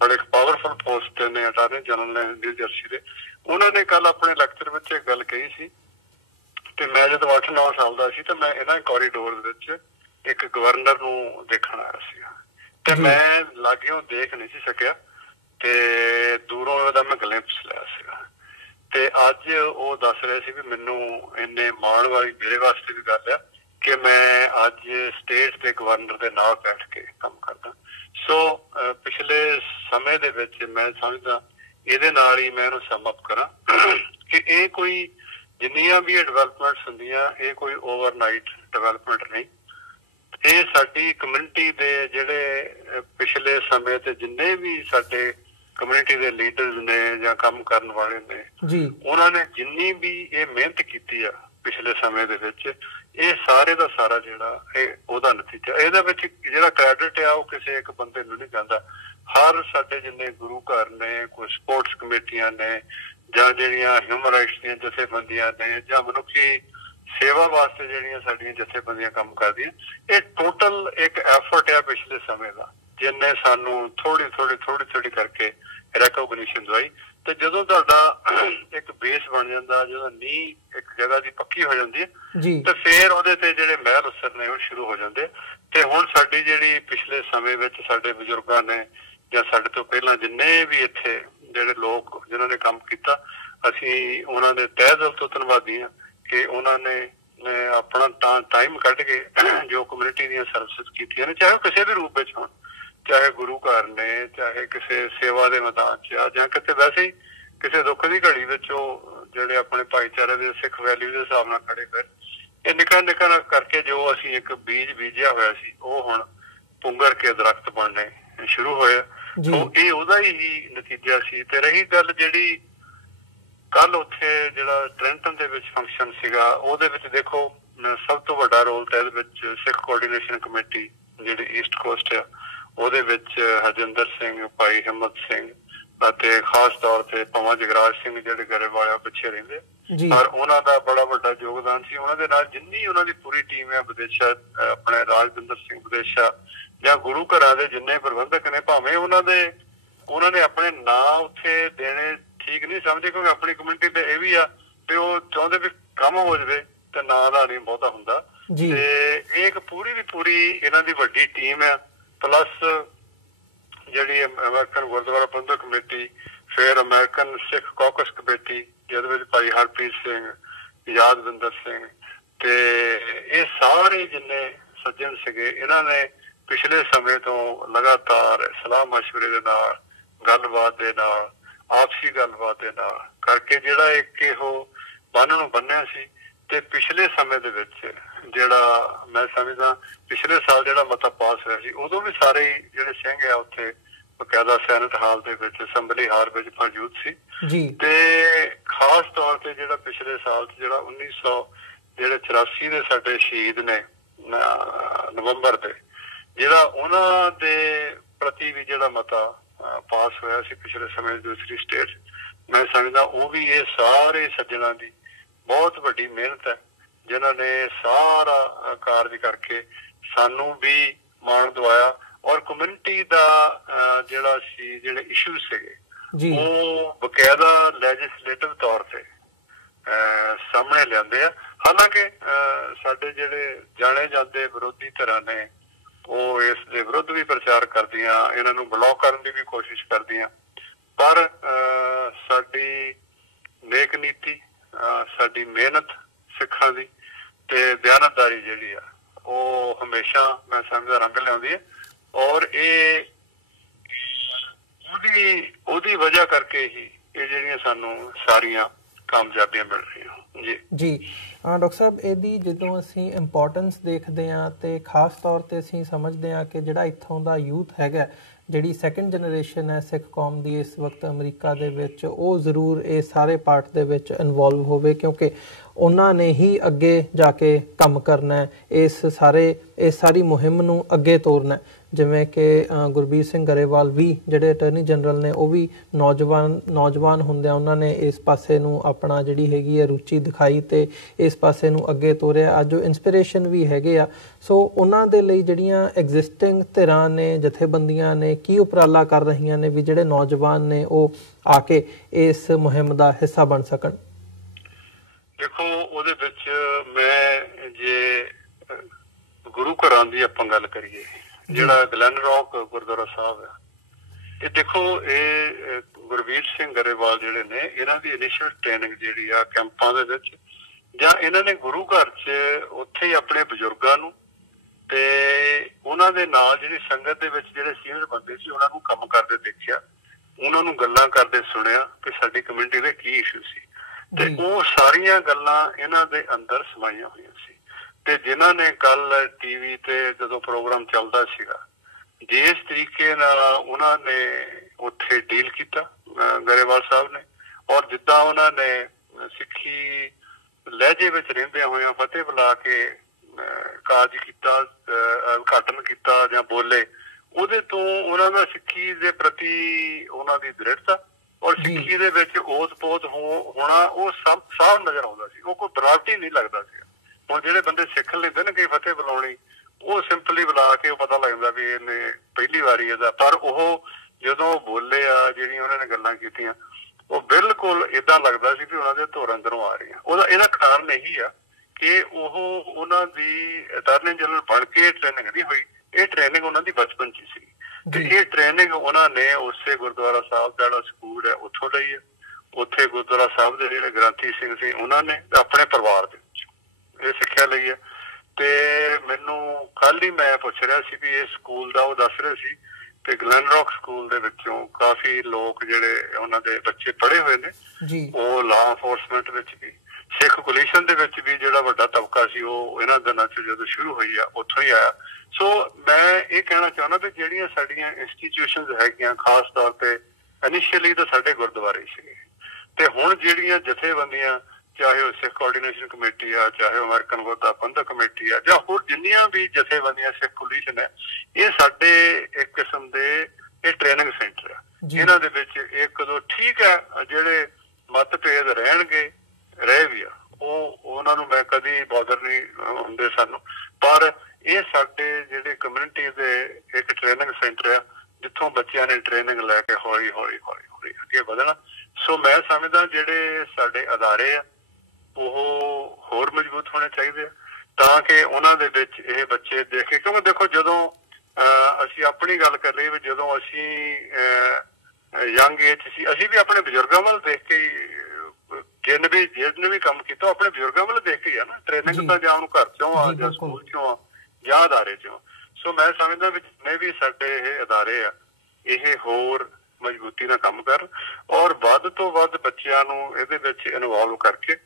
ਬੜੇ ਪਾਵਰਫੁਲ ਪੋਸਟ ਤੇ ਨੇ ਅਟਾਰਨੀ ਜਨਰਲ ਨੇ ਨਿਊ ਜਰਸੀ ਦੇ, ਉਹਨਾਂ ਨੇ ਕੱਲ ਆਪਣੇ ਲੈਕਚਰ ਵਿੱਚ ਇੱਕ ਗੱਲ ਕਹੀ ਸੀ ਤੇ ਮੈਂ ਜਦੋਂ 8-9 ਸਾਲ ਦਾ ਸੀ ਤੇ ਮੈਂ ਇਹਨਾਂ ਕੋਰੀਡੋਰ ਵਿੱਚ ਇੱਕ ਗਵਰਨਰ ਨੂੰ ਦੇਖਣ ਆਇਆ ਸੀਗਾ ਤੇ ਮੈਂ ਲਾਗਿਓਂ ਦੇਖ ਨਹੀਂ ਸੀ ਸਕਿਆ ਤੇ ਦੂਰੋਂ ਉਹਦਾ ਮੈਂ ਗਲਿੰਪਸ ਲਿਆ ਸੀਗਾ ਤੇ ਅੱਜ ਉਹ ਦੱਸ ਰਹੇ ਸੀ ਵੀ ਮੈਨੂੰ ਇੰਨੇ ਮਾਣ ਵਾਲੀ ਮੇਰੇ ਵਾਸਤੇ ਵੀ ਗੱਲ ਆ ਕਿ ਮੈਂ ਅੱਜ ਸਟੇਟ ਦੇ ਗਵਰਨਰ ਦੇ ਨਾਲ ਬੈਠ ਕੇ ਕੰਮ ਕਰਦਾ। ਸੋ ਪਿਛਲੇ ਸਮੇਂ ਦੇ ਵਿੱਚ ਮੈਂ ਸਮਝਦਾ ਇਹਦੇ ਨਾਲ ਹੀ ਮੈਂ ਇਹਨੂੰ ਸਮ ਅਪ ਕਰਾਂ ਕਿ ਇਹ ਕੋਈ ਜਿੰਨੀਆਂ ਵੀ ਡਿਵੈਲਪਮੈਂਟਸ ਹੁੰਦੀਆਂ ਇਹ ਕੋਈ ਓਵਰਨਾਈਟ ਡਿਵੈਲਪਮੈਂਟ ਨਹੀਂ। ਇਹ ਸਾਡੀ ਕਮਿਊਨਿਟੀ ਦੇ ਜਿਹੜੇ ਪਿਛਲੇ ਸਮੇਂ ਤੇ ਜਿੰਨੇ ਵੀ ਸਾਡੇ ਕਮਿਊਨਿਟੀ ਦੇ ਲੀਡਰਸ ਨੇ ਜਾਂ ਕੰਮ ਕਰਨ ਵਾਲੇ ਨੇ ਉਹਨਾਂ ਨੇ ਜਿੰਨੀ ਵੀ ਇਹ ਮਿਹਨਤ ਕੀਤੀ ਆ ਪਿਛਲੇ ਸਮੇਂ ਦੇ ਵਿੱਚ ਇਹ ਸਾਰੇ ਦਾ ਸਾਰਾ ਜਿਹੜਾ ਇਹ ਉਹਦਾ ਨਤੀਜਾ। ਇਹਦੇ ਵਿੱਚ ਜਿਹੜਾ ਕ੍ਰੈਡਿਟ ਆ ਉਹ ਕਿਸੇ ਇੱਕ ਬੰਦੇ ਨੂੰ ਨਹੀਂ ਜਾਂਦਾ। ਹਰ ਸਾਡੇ ਜਿੰਨੇ ਗੁਰੂ ਘਰ ਨੇ ਕੋਈ ਸਪੋਰਟਸ ਕਮੇਟੀਆਂ ਨੇ ਜਾਂ ਜਿਹੜੀਆਂ ਹਿਊਮਨ ਰਾਈਟਸ ਦੀਆਂ ਜਥੇਬੰਦੀਆਂ ਨੇ ਜਾਂ ਮਨੁੱਖੀ ਸੇਵਾ ਵਾਸਤੇ ਜਿਹੜੀਆਂ ਸਾਡੀਆਂ ਜਥੇਬੰਦੀਆਂ ਕੰਮ ਕਰਦੀਆਂ ਇਹ ਟੋਟਲ ਇੱਕ ਐਫਰਟ ਆ ਪਿਛਲੇ ਸਮੇਂ ਦਾ ਜਿਹਨੇ ਸਾਨੂੰ ਥੋੜੀ ਕਰਕੇ ਰੈਕੋਗਨੀਸ਼ਨ ਦਵਾਈ। ਤੇ ਜਦੋਂ ਤੁਹਾਡਾ ਇੱਕ ਬੇਸ ਬਣ ਜਾਂਦਾ ਜਦੋਂ ਨੀਂਹ ਇੱਕ ਜਗ੍ਹਾ ਦੀ ਪੱਕੀ ਹੋ ਜਾਂਦੀ ਹੈ ਤੇ ਫੇਰ ਉਹਦੇ ਤੇ ਜਿਹੜੇ ਮਹਿਲ ਉਸਰਨੇ ਉਹ ਸ਼ੁਰੂ ਹੋ ਜਾਂਦੇ। ਤੇ ਹੁਣ ਸਾਡੀ ਜਿਹੜੀ ਪਿਛਲੇ ਸਮੇਂ ਵਿੱਚ ਸਾਡੇ ਬਜ਼ੁਰਗਾਂ ਨੇ ਜਾਂ ਸਾਡੇ ਤੋਂ ਪਹਿਲਾਂ ਜਿੰਨੇ ਵੀ ਇੱਥੇ ਜਿਹੜੇ ਲੋਕ ਜਿਨ੍ਹਾਂ ਨੇ ਕੰਮ ਕੀਤਾ ਅਸੀਂ ਉਹਨਾਂ ਦੇ ਤਹਿ ਦਿਲ ਤੋਂ ਧੰਨਵਾਦੀ ਹਾਂ ਕਿ ਉਹਨਾਂ ਨੇ ਆਪਣਾ ਟਾਈਮ ਕੱਢ ਕੇ ਜੋ ਕਮਿਊਨਿਟੀ ਦੀਆਂ ਸਰਵਿਸਿਜ਼ ਕੀਤੀਆਂ ਨੇ ਚਾਹੇ ਕਿਸੇ ਵੀ ਰੂਪ ਵਿੱਚ ਹੋਣ ਚਾਹੇ ਗੁਰੂ ਘਰ ਨੇ ਚਾਹੇ ਕਿਸੇ ਸੇਵਾ ਦੇ ਮੈਦਾਨ 'ਚ ਜਾਂ ਕਿਤੇ ਵੈਸੇ ਹੀ ਕਿਸੇ ਦੁੱਖ ਦੀ ਘੜੀ ਵਿੱਚ ਉਹ ਜਿਹੜੇ ਆਪਣੇ ਭਾਈਚਾਰੇ ਦੇ ਸਿੱਖ ਵੈਲਿਊ ਦੇ ਹਿਸਾਬ ਨਾਲ ਖੜੇ ਫਿਰ ਇਹ ਨਿੱਕਾ ਕਰਕੇ ਜੋ ਅਸੀਂ ਇੱਕ ਬੀਜ ਬੀਜਿਆ ਹੋਇਆ ਸੀ ਉਹ ਹੁਣ ਪੁੰਗਰ ਕੇ ਦਰਖਤ ਬਣਨੇ ਸ਼ੁਰੂ ਹੋਏ। ਇਹ ਉਹਦਾ ਹੀ ਨਤੀਜਾ ਸੀ। ਤੇ ਰਹੀ ਗੱਲ ਜਿਹੜੀ ਕੱਲ ਉੱਥੇ ਜਿਹੜਾ ਟ੍ਰੈਂਟਨ ਦੇ ਵਿੱਚ ਫੰਕਸ਼ਨ ਸੀਗਾ ਉਹਦੇ ਵਿੱਚ ਦੇਖੋ ਸਭ ਤੋਂ ਵੱਡਾ ਰੋਲ ਤਾਂ ਇਹਦੇ ਵਿੱਚ ਸਿੱਖ ਕੋਆਰਡੀਨੇਸ਼ਨ ਕਮੇਟੀ ਜਿਹੜੀ ਈਸਟ ਕੋਸਟ ਆ ਉਹਦੇ ਵਿੱਚ ਹਰਜਿੰਦਰ ਸਿੰਘ ਭਾਈ ਹਿੰਮਤ ਸਿੰਘ ਅਤੇ ਖਾਸ ਤੌਰ ਤੇ ਭਾਵਾਂ ਜਗਰਾਜ ਸਿੰਘ ਜਿਹੜੇ ਗਰੇਵਾਲ ਪਿੱਛੇ ਰਹਿੰਦੇ ਪਰ ਉਹਨਾਂ ਦਾ ਬੜਾ ਵੱਡਾ ਯੋਗਦਾਨ ਸੀ। ਉਹਨਾਂ ਦੇ ਨਾਲ ਜਿੰਨੀ ਉਹਨਾਂ ਦੀ ਪੂਰੀ ਟੀਮ ਹੈ ਵਿਦੇਸ਼ਾ ਆਪਣੇ ਰਾਜਵਿੰਦਰ ਸਿੰਘ ਵਿਦੇਸ਼ਾ ਜਾਂ ਗੁਰੂ ਘਰਾਂ ਦੇ ਜਿੰਨੇ ਪ੍ਰਬੰਧਕ ਨੇ ਭਾਵੇਂ ਉਹਨਾਂ ਨੇ ਆਪਣੇ ਨਾਂ ਉੱਥੇ ਦੇਣੇ ਠੀਕ ਨਹੀਂ ਸਮਝੇ ਕਿਉਂਕਿ ਆਪਣੀ ਕਮਿਊਨਿਟੀ ਤੇ ਇਹ ਵੀ ਆ ਤੇ ਉਹ ਚਾਹੁੰਦੇ ਵੀ ਕੰਮ ਹੋ ਜਾਵੇ ਤੇ ਨਾਂ ਦਾ ਨਹੀਂ ਬਹੁਤਾ ਹੁੰਦਾ। ਤੇ ਇਹ ਇੱਕ ਪੂਰੀ ਦੀ ਪੂਰੀ ਇਹਨਾਂ ਦੀ ਵੱਡੀ ਟੀਮ ਹੈ ਪਲੱਸ ਜਿਹੜੀ ਅਮਰੀਕਨ ਗੁਰਦੁਆਰਾ ਪ੍ਰਬੰਧਕ ਕਮੇਟੀ ਫਿਰ ਅਮਰੀਕਨ ਸਿੱਖ ਕਾਕਸ ਕਮੇਟੀ ਜਿਹਦੇ ਵਿੱਚ ਭਾਈ ਹਰਪ੍ਰੀਤ ਸਿੰਘ ਯਾਦਵਿੰਦਰ ਸਿੰਘ ਤੇ ਇਹ ਸਾਰੇ ਜਿੰਨੇ ਸੱਜਣ ਸੀਗੇ ਇਹਨਾਂ ਨੇ ਪਿਛਲੇ ਸਮੇਂ ਤੋਂ ਲਗਾਤਾਰ ਸਲਾਹ ਮਸ਼ਵਰੇ ਦੇ ਨਾਲ ਗੱਲਬਾਤ ਦੇ ਨਾਲ ਆਪਸੀ ਗੱਲਬਾਤ ਦੇ ਨਾਲ ਕਰਕੇ ਜਿਹੜਾ ਇੱਕ ਇਹੋ ਬੰਨ ਨੂੰ ਬੰਨਿਆ ਸੀ। ਤੇ ਪਿਛਲੇ ਸਮੇਂ ਦੇ ਵਿੱਚ ਜਿਹੜਾ ਮੈਂ ਸਮਝਦਾ ਪਿਛਲੇ ਸਾਲ ਜਿਹੜਾ ਮਤਾ ਪਾਸ ਹੋਇਆ ਸੀ ਉਦੋਂ ਵੀ ਸਾਰੇ ਜਿਹੜੇ ਸਿੰਘ ਆ ਉੱਥੇ ਬਕਾਇਦਾ ਸੈਨੇਟ ਹਾਲ ਦੇ ਵਿੱਚ ਅਸੈਂਬਲੀ ਹਾਲ ਵਿੱਚ ਮੌਜੂਦ ਸੀ। ਤੇ ਖਾਸ ਤੌਰ ਤੇ ਜਿਹੜਾ ਪਿਛਲੇ ਸਾਲ ਚ ਜਿਹੜਾ 1984 ਦੇ ਸਾਡੇ ਸ਼ਹੀਦ ਨੇ ਨਵੰਬਰ ਦੇ ਜਿਹੜਾ ਉਹਨਾਂ ਦੇ ਪ੍ਰਤੀ ਵੀ ਜਿਹੜਾ ਮਤਾ ਪਾਸ ਹੋਇਆ ਸੀ ਪਿਛਲੇ ਸਮੇਂ ਦੂਸਰੀ ਸਟੇਟ ਮੈਂ ਸਮਝਦਾ ਉਹ ਵੀ ਇਹ ਸਾਰੇ ਸੱਜਣਾਂ ਦੀ ਬਹੁਤ ਵੱਡੀ ਮਿਹਨਤ ਹੈ ਜਿਨ੍ਹਾਂ ਨੇ ਸਾਰਾ ਕਾਰਜ ਕਰਕੇ ਸਾਨੂੰ ਵੀ ਮਾਣ ਦਵਾਇਆ ਔਰ ਕਮਿਊਨਿਟੀ ਦਾ ਜਿਹੜੇ ਇਸ਼ੂ ਸੀਗੇ ਉਹ ਬਕਾਇਦਾ ਲੈਜਿਸਲੇਟਿਵ ਤੌਰ ਤੇ ਸਾਹਮਣੇ ਲਿਆਂਦੇ ਆ। ਹਾਲਾਂਕਿ ਸਾਡੇ ਜਿਹੜੇ ਜਾਣੇ ਜਾਂਦੇ ਵਿਰੋਧੀ ਧਿਰਾਂ ਨੇ ਉਹ ਇਸ ਦੇ ਵਿਰੁੱਧ ਵੀ ਪ੍ਰਚਾਰ ਕਰਦੀਆਂ ਇਹਨਾਂ ਨੂੰ ਬਲੌਕ ਕਰਨ ਦੀ ਵੀ ਕੋਸ਼ਿਸ਼ ਕਰਦੀਆਂ ਪਰ ਸਾਡੀ ਨੇਕ ਨੀਤੀ ਸਾਡੀ ਮਿਹਨਤ ਸਿੱਖਾਂ ਦੀ ਤੇ ਦਿਆਨਤਦਾਰੀ ਜਿਹੜੀ ਆ ਉਹ ਹਮੇਸ਼ਾ ਮੈਂ ਸਮਝਦਾ ਰੰਗ ਲਿਆਉਂਦੀ ਹੈ ਔਰ ਇਹ ਉਹਦੀ ਵਜ੍ਹਾ ਕਰਕੇ ਹੀ ਇਹ ਜਿਹੜੀਆਂ ਸਾਨੂੰ ਸਾਰੀਆਂ ਕਾਮਯਾਬੀਆਂ ਮਿਲ ਰਹੀਆਂ ਜੀ। ਡਾਕਟਰ ਸਾਹਿਬ, ਇਹਦੀ ਜਦੋਂ ਅਸੀਂ ਇੰਪੋਰਟੈਂਸ ਦੇਖਦੇ ਹਾਂ ਤੇ ਖਾਸ ਤੌਰ ਤੇ ਅਸੀਂ ਸਮਝਦੇ ਹਾਂ ਕਿ ਜਿਹੜਾ ਇੱਥੋਂ ਦਾ ਯੂਥ ਹੈਗਾ, ਜਿਹੜੀ ਸੈਕੰਡ ਜਨਰੇਸ਼ਨ ਹੈ ਸਿੱਖ ਕੌਮ ਦੀ ਇਸ ਵਕਤ ਅਮਰੀਕਾ ਦੇ ਵਿੱਚ, ਉਹ ਜ਼ਰੂਰ ਇਹ ਸਾਰੇ ਪਾਰਟ ਦੇ ਵਿੱਚ ਇਨਵੋਲਵ ਹੋਵੇ, ਕਿਉਂਕਿ ਉਹਨਾਂ ਨੇ ਹੀ ਅੱਗੇ ਜਾ ਕੇ ਕੰਮ ਕਰਨਾ, ਇਸ ਸਾਰੀ ਮੁਹਿੰਮ ਨੂੰ ਅੱਗੇ ਤੋਰਨਾ। ਜਿਵੇਂ ਕਿ ਗੁਰਬੀਰ ਸਿੰਘ ਗਰੇਵਾਲ ਵੀ ਜਿਹੜੇ ਅਟਰਨੀ ਜਨਰਲ ਨੇ, ਉਹ ਵੀ ਨੌਜਵਾਨ ਹੁੰਦਿਆਂ ਉਹਨਾਂ ਨੇ ਇਸ ਪਾਸੇ ਨੂੰ ਆਪਣਾ ਜਿਹੜੀ ਹੈਗੀ ਹੈ ਰੁਚੀ ਦਿਖਾਈ ਤੇ ਇਸ ਪਾਸੇ ਨੂੰ ਅੱਗੇ ਤੋਰਿਆ। ਅੱਜ ਉਹ ਇੰਸਪੀਰੇਸ਼ਨ ਵੀ ਹੈਗੇ ਆ। ਸੋ ਉਹਨਾਂ ਦੇ ਲਈ ਜਿਹੜੀਆਂ ਐਗਜ਼ਿਸਟਿੰਗ ਧਿਰਾਂ ਨੇ, ਜਥੇਬੰਦੀਆਂ ਨੇ, ਕੀ ਉਪਰਾਲਾ ਕਰ ਰਹੀਆਂ ਨੇ ਵੀ ਜਿਹੜੇ ਨੌਜਵਾਨ ਨੇ ਉਹ ਆ ਕੇ ਇਸ ਮੁਹਿੰਮ ਦਾ ਹਿੱਸਾ ਬਣ ਸਕਣ? ਦੇਖੋ, ਉਹਦੇ ਵਿੱਚ ਮੈਂ ਜੇ ਗੁਰੂ ਘਰਾਂ ਦੀ ਆਪਾਂ ਗੱਲ ਕਰੀਏ, ਜਿਹੜਾ ਗਲੈਨ ਰੌਕ ਗੁਰਦੁਆਰਾ ਸਾਹਿਬ ਹੈ, ਇਹ ਦੇਖੋ, ਇਹ ਗੁਰਬੀਰ ਸਿੰਘ ਗਰੇਵਾਲ ਜਿਹੜੇ ਨੇ, ਇਹਨਾਂ ਦੀ ਇਨੀਸ਼ੀਅਲ ਟ੍ਰੇਨਿੰਗ ਜਿਹੜੀ ਆ ਕੈਂਪਾਂ ਦੇ ਵਿੱਚ, ਜਾਂ ਇਹਨਾਂ ਨੇ ਗੁਰੂ ਘਰ 'ਚ ਉੱਥੇ ਹੀ ਆਪਣੇ ਬਜ਼ੁਰਗਾਂ ਨੂੰ ਤੇ ਉਹਨਾਂ ਦੇ ਨਾਲ ਜਿਹੜੀ ਸੰਗਤ ਦੇ ਵਿੱਚ ਜਿਹੜੇ ਸੀਨੀਅਰ ਬੰਦੇ ਸੀ ਉਹਨਾਂ ਨੂੰ ਕੰਮ ਕਰਦੇ ਦੇਖਿਆ, ਉਹਨਾਂ ਨੂੰ ਗੱਲਾਂ ਕਰਦੇ ਸੁਣਿਆ ਕਿ ਸਾਡੀ ਕਮਿਊਨਿਟੀ ਦੇ ਕੀ ਇਸ਼ੂ ਸੀ, ਤੇ ਉਹ ਸਾਰੀਆਂ ਗੱਲਾਂ ਇਹਨਾਂ ਦੇ ਅੰਦਰ ਸਮਾਈਆਂ ਹੋਈਆਂ ਸੀ। ਤੇ ਜਿਨ੍ਹਾਂ ਨੇ ਕੱਲ ਟੀਵੀ ਤੇ ਜਦੋਂ ਪ੍ਰੋਗਰਾਮ ਚੱਲਦਾ ਸੀਗਾ, ਜਿਸ ਤਰੀਕੇ ਨਾਲ ਉਹਨਾਂ ਨੇ ਉੱਥੇ ਡੀਲ ਕੀਤਾ ਗਰੇਵਾਲ ਸਾਹਿਬ ਨੇ, ਔਰ ਜਿੱਦਾਂ ਉਹਨਾਂ ਨੇ ਸਿੱਖੀ ਲਹਿਜੇ ਵਿੱਚ ਰਹਿੰਦਿਆਂ ਹੋਇਆਂ ਫਤਿਹ ਬੁਲਾ ਕੇ ਕਾਰਜ ਕੀਤਾ, ਉਦਘਾਟਨ ਕੀਤਾ ਜਾਂ ਬੋਲੇ, ਉਹਦੇ ਤੋਂ ਉਹਨਾਂ ਦਾ ਸਿੱਖੀ ਦੇ ਪ੍ਰਤੀ ਉਹਨਾਂ ਦੀ ਦ੍ਰਿੜਤਾ ਔਰ ਸਿੱਖੀ ਦੇ ਵਿੱਚ ਓਤ-ਪੋਤ ਹੋਣਾ ਉਹ ਸਾਫ਼ ਨਜ਼ਰ ਆਉਂਦਾ ਸੀ। ਉਹ ਕੋਈ ਬਰਾਬਟੀ ਨਹੀਂ ਲੱਗਦਾ ਸੀ। ਹੁਣ ਜਿਹੜੇ ਬੰਦੇ ਸਿੱਖ ਲੈਂਦੇ ਨੇ ਕਿ ਫਤਿਹ ਬੁਲਾਉਣੀ, ਉਹ ਸਿੰਪਲੀ ਬੁਲਾ ਕੇ ਉਹ ਪਤਾ ਲੱਗਦਾ ਵੀ ਇਹਨੇ ਪਹਿਲੀ ਵਾਰੀ ਇਹਦਾ, ਪਰ ਉਹ ਜਦੋਂ ਬੋਲੇ ਆ, ਜਿਹੜੀਆਂ ਉਹਨਾਂ ਨੇ ਗੱਲਾਂ ਕੀਤੀਆਂ, ਉਹ ਬਿਲਕੁਲ ਏਦਾਂ ਲੱਗਦਾ ਸੀ ਵੀ ਉਹਨਾਂ ਦੇ ਧੁਰ ਅੰਦਰੋਂ ਆ ਰਹੀਆਂ। ਇਹਦਾ ਕਾਰਨ ਇਹੀ ਆ ਕਿ ਉਹਨਾਂ ਦੀ ਅਟਾਰਨੀ ਜਨਰਲ ਬਣ ਕੇ ਟ੍ਰੇਨਿੰਗ ਨਹੀਂ ਹੋਈ, ਇਹ ਟ੍ਰੇਨਿੰਗ ਉਹਨਾਂ ਦੀ ਬਚਪਨ 'ਚ ਸੀ। ਤੇ ਇਹ ਟ੍ਰੇਨਿੰਗ ਉਹਨਾਂ ਨੇ ਉਸੇ ਗੁਰਦੁਆਰਾ ਸਾਹਿਬ ਦਾ ਜਿਹੜਾ ਸਕੂਲ ਹੈ ਉੱਥੋਂ ਲਈ ਹੈ। ਉੱਥੇ ਗੁਰਦੁਆਰਾ ਸਾਹਿਬ ਦੇ ਜਿਹੜੇ ਗ੍ਰੰਥੀ ਸਿੰਘ ਸੀ, ਉਹਨਾਂ ਨੇ ਆਪਣੇ ਪਰਿਵਾਰ ਦੇ ਵਿੱਚ ਇਹ ਸਿੱਖਿਆ ਲਈ ਹੈ। ਤੇ ਮੈਨੂੰ ਕੱਲ ਹੀ ਮੈਂ ਪੁੱਛ ਰਿਹਾ ਸੀ ਵੀ ਇਹ ਸਕੂਲ ਦਾ, ਉਹ ਦੱਸ ਰਹੇ ਸੀ ਤੇ ਗਲੈਨ ਰੌਕ ਸਕੂਲ ਦੇ ਵਿੱਚੋਂ ਕਾਫੀ ਲੋਕ ਜਿਹੜੇ ਉਹਨਾਂ ਦੇ ਬੱਚੇ ਪੜ੍ਹੇ ਹੋਏ ਨੇ, ਉਹ ਲਾਅ ਐਨਫੋਰਸਮੈਂਟ ਵਿੱਚ ਵੀ, ਸਿੱਖ ਕੋਲੀਸ਼ਨ ਦੇ ਵਿੱਚ ਵੀ ਜਿਹੜਾ ਵੱਡਾ ਤਬਕਾ ਸੀ ਉਹ ਇਹਨਾਂ ਦਿਨਾਂ 'ਚ ਜਦੋਂ ਸ਼ੁਰੂ ਹੋਈ ਆ ਉੱਥੋਂ ਹੀ ਆਇਆ। ਸੋ ਮੈਂ ਇਹ ਕਹਿਣਾ ਚਾਹੁੰਦਾ ਵੀ ਜਿਹੜੀਆਂ ਸਾਡੀਆਂ ਇੰਸਟੀਟਿਊਸ਼ਨਸ ਹੈਗੀਆਂ, ਖਾਸ ਤੌਰ ਤੇ ਇਨੀਸ਼ੀਅਲੀ ਤਾਂ ਸਾਡੇ ਗੁਰਦੁਆਰੇ ਸੀਗੇ, ਤੇ ਹੁਣ ਜਿਹੜੀਆਂ ਜਥੇਬੰਦੀਆਂ, ਚਾਹੇ ਉਹ ਸਿੱਖ ਕੋਆਰਡੀਨੇਸ਼ਨ ਕਮੇਟੀ ਆ, ਚਾਹੇ ਅਮਰੀਕਨ ਗੁਰਦੁਆਰਾ ਪ੍ਰਬੰਧਕ ਕਮੇਟੀ ਆ, ਜਾਂ ਹੋਰ ਜਿੰਨੀਆਂ ਵੀ ਜਥੇਬੰਦੀਆਂ ਸਿੱਖ ਕੋਲੀਸ਼ਨ ਹੈ, ਇਹ ਸਾਡੇ ਇੱਕ ਕਿਸਮ ਦੇ ਇਹ ਟ੍ਰੇਨਿੰਗ ਸੈਂਟਰ ਆ। ਇਹਨਾਂ ਦੇ ਵਿੱਚ ਇੱਕ ਦੋ ਠੀਕ ਹੈ ਜਿਹੜੇ ਮਤਭੇਦ ਰਹਿਣਗੇ, ਰਹੇ ਵੀ ਆ, ਉਹਨਾਂ ਨੂੰ ਮੈਂ ਕਦੀ ਬਾਦਰ ਨਹੀਂ ਹੁੰਦੇ ਸਾਨੂੰ, ਪਰ ਇਹ ਸਾਡੇ ਜਿਹੜੇ ਕਮਿਊਨਿਟੀ ਦੇ ਇੱਕ ਟ੍ਰੇਨਿੰਗ ਸੈਂਟਰ ਆ, ਜਿੱਥੋਂ ਬੱਚਿਆਂ ਨੇ ਟ੍ਰੇਨਿੰਗ ਲੈ ਕੇ ਹੌਲੀ ਹੌਲੀ ਅੱਗੇ ਵਧਣਾ। ਸੋ ਮੈਂ ਸਮਝਦਾ ਜਿਹੜੇ ਸਾਡੇ ਅਦਾਰੇ ਆ ਉਹ ਹੋਰ ਮਜ਼ਬੂਤ ਹੋਣੇ ਚਾਹੀਦੇ ਆ, ਤਾਂ ਕਿ ਉਹਨਾਂ ਦੇ ਵਿੱਚ ਇਹ ਬੱਚੇ ਦੇਖ ਕੇ, ਕਿਉਂਕਿ ਦੇਖੋ ਜਦੋਂ ਅਸੀਂ ਆਪਣੀ ਗੱਲ ਕਰ ਲਈਏ ਵੀ ਜਦੋਂ ਅਸੀਂ ਯੰਗ ਏਜ ਸੀ, ਅਸੀਂ ਵੀ ਆਪਣੇ ਬਜ਼ੁਰਗਾਂ ਵੱਲ ਦੇਖ ਕੇ ਜਿਹਨੇ ਵੀ ਕੰਮ ਕੀਤਾ ਆਪਣੇ ਬਜ਼ੁਰਗਾਂ ਵੱਲ ਦੇਖ ਕੇ ਆ ਨਾ। ਟ੍ਰੇਨਿੰਗ ਤਾਂ ਜਾਂ ਉਹਨੂੰ ਘਰ ਚੋਂ ਆ, ਜਾਂ ਸਕੂਲ ਚੋਂ ਆ, ਜਾਂ ਅਦਾਰੇ ਚੋਂ। ਸੋ ਮੈਂ ਸਮਝਦਾ ਵੀ ਜਿੰਨੇ ਵੀ ਸਾਡੇ ਇਹ ਅਦਾਰੇ ਆ, ਇਹ ਹੋਰ ਮਜ਼ਬੂਤੀ ਨਾਲ ਕੰਮ ਕਰਨ ਔਰ ਵੱਧ ਤੋਂ ਵੱਧ ਬੱਚਿਆਂ ਨੂੰ ਇਹਦੇ ਵਿੱਚ ਇਨਵੋਲਵ ਕਰਕੇ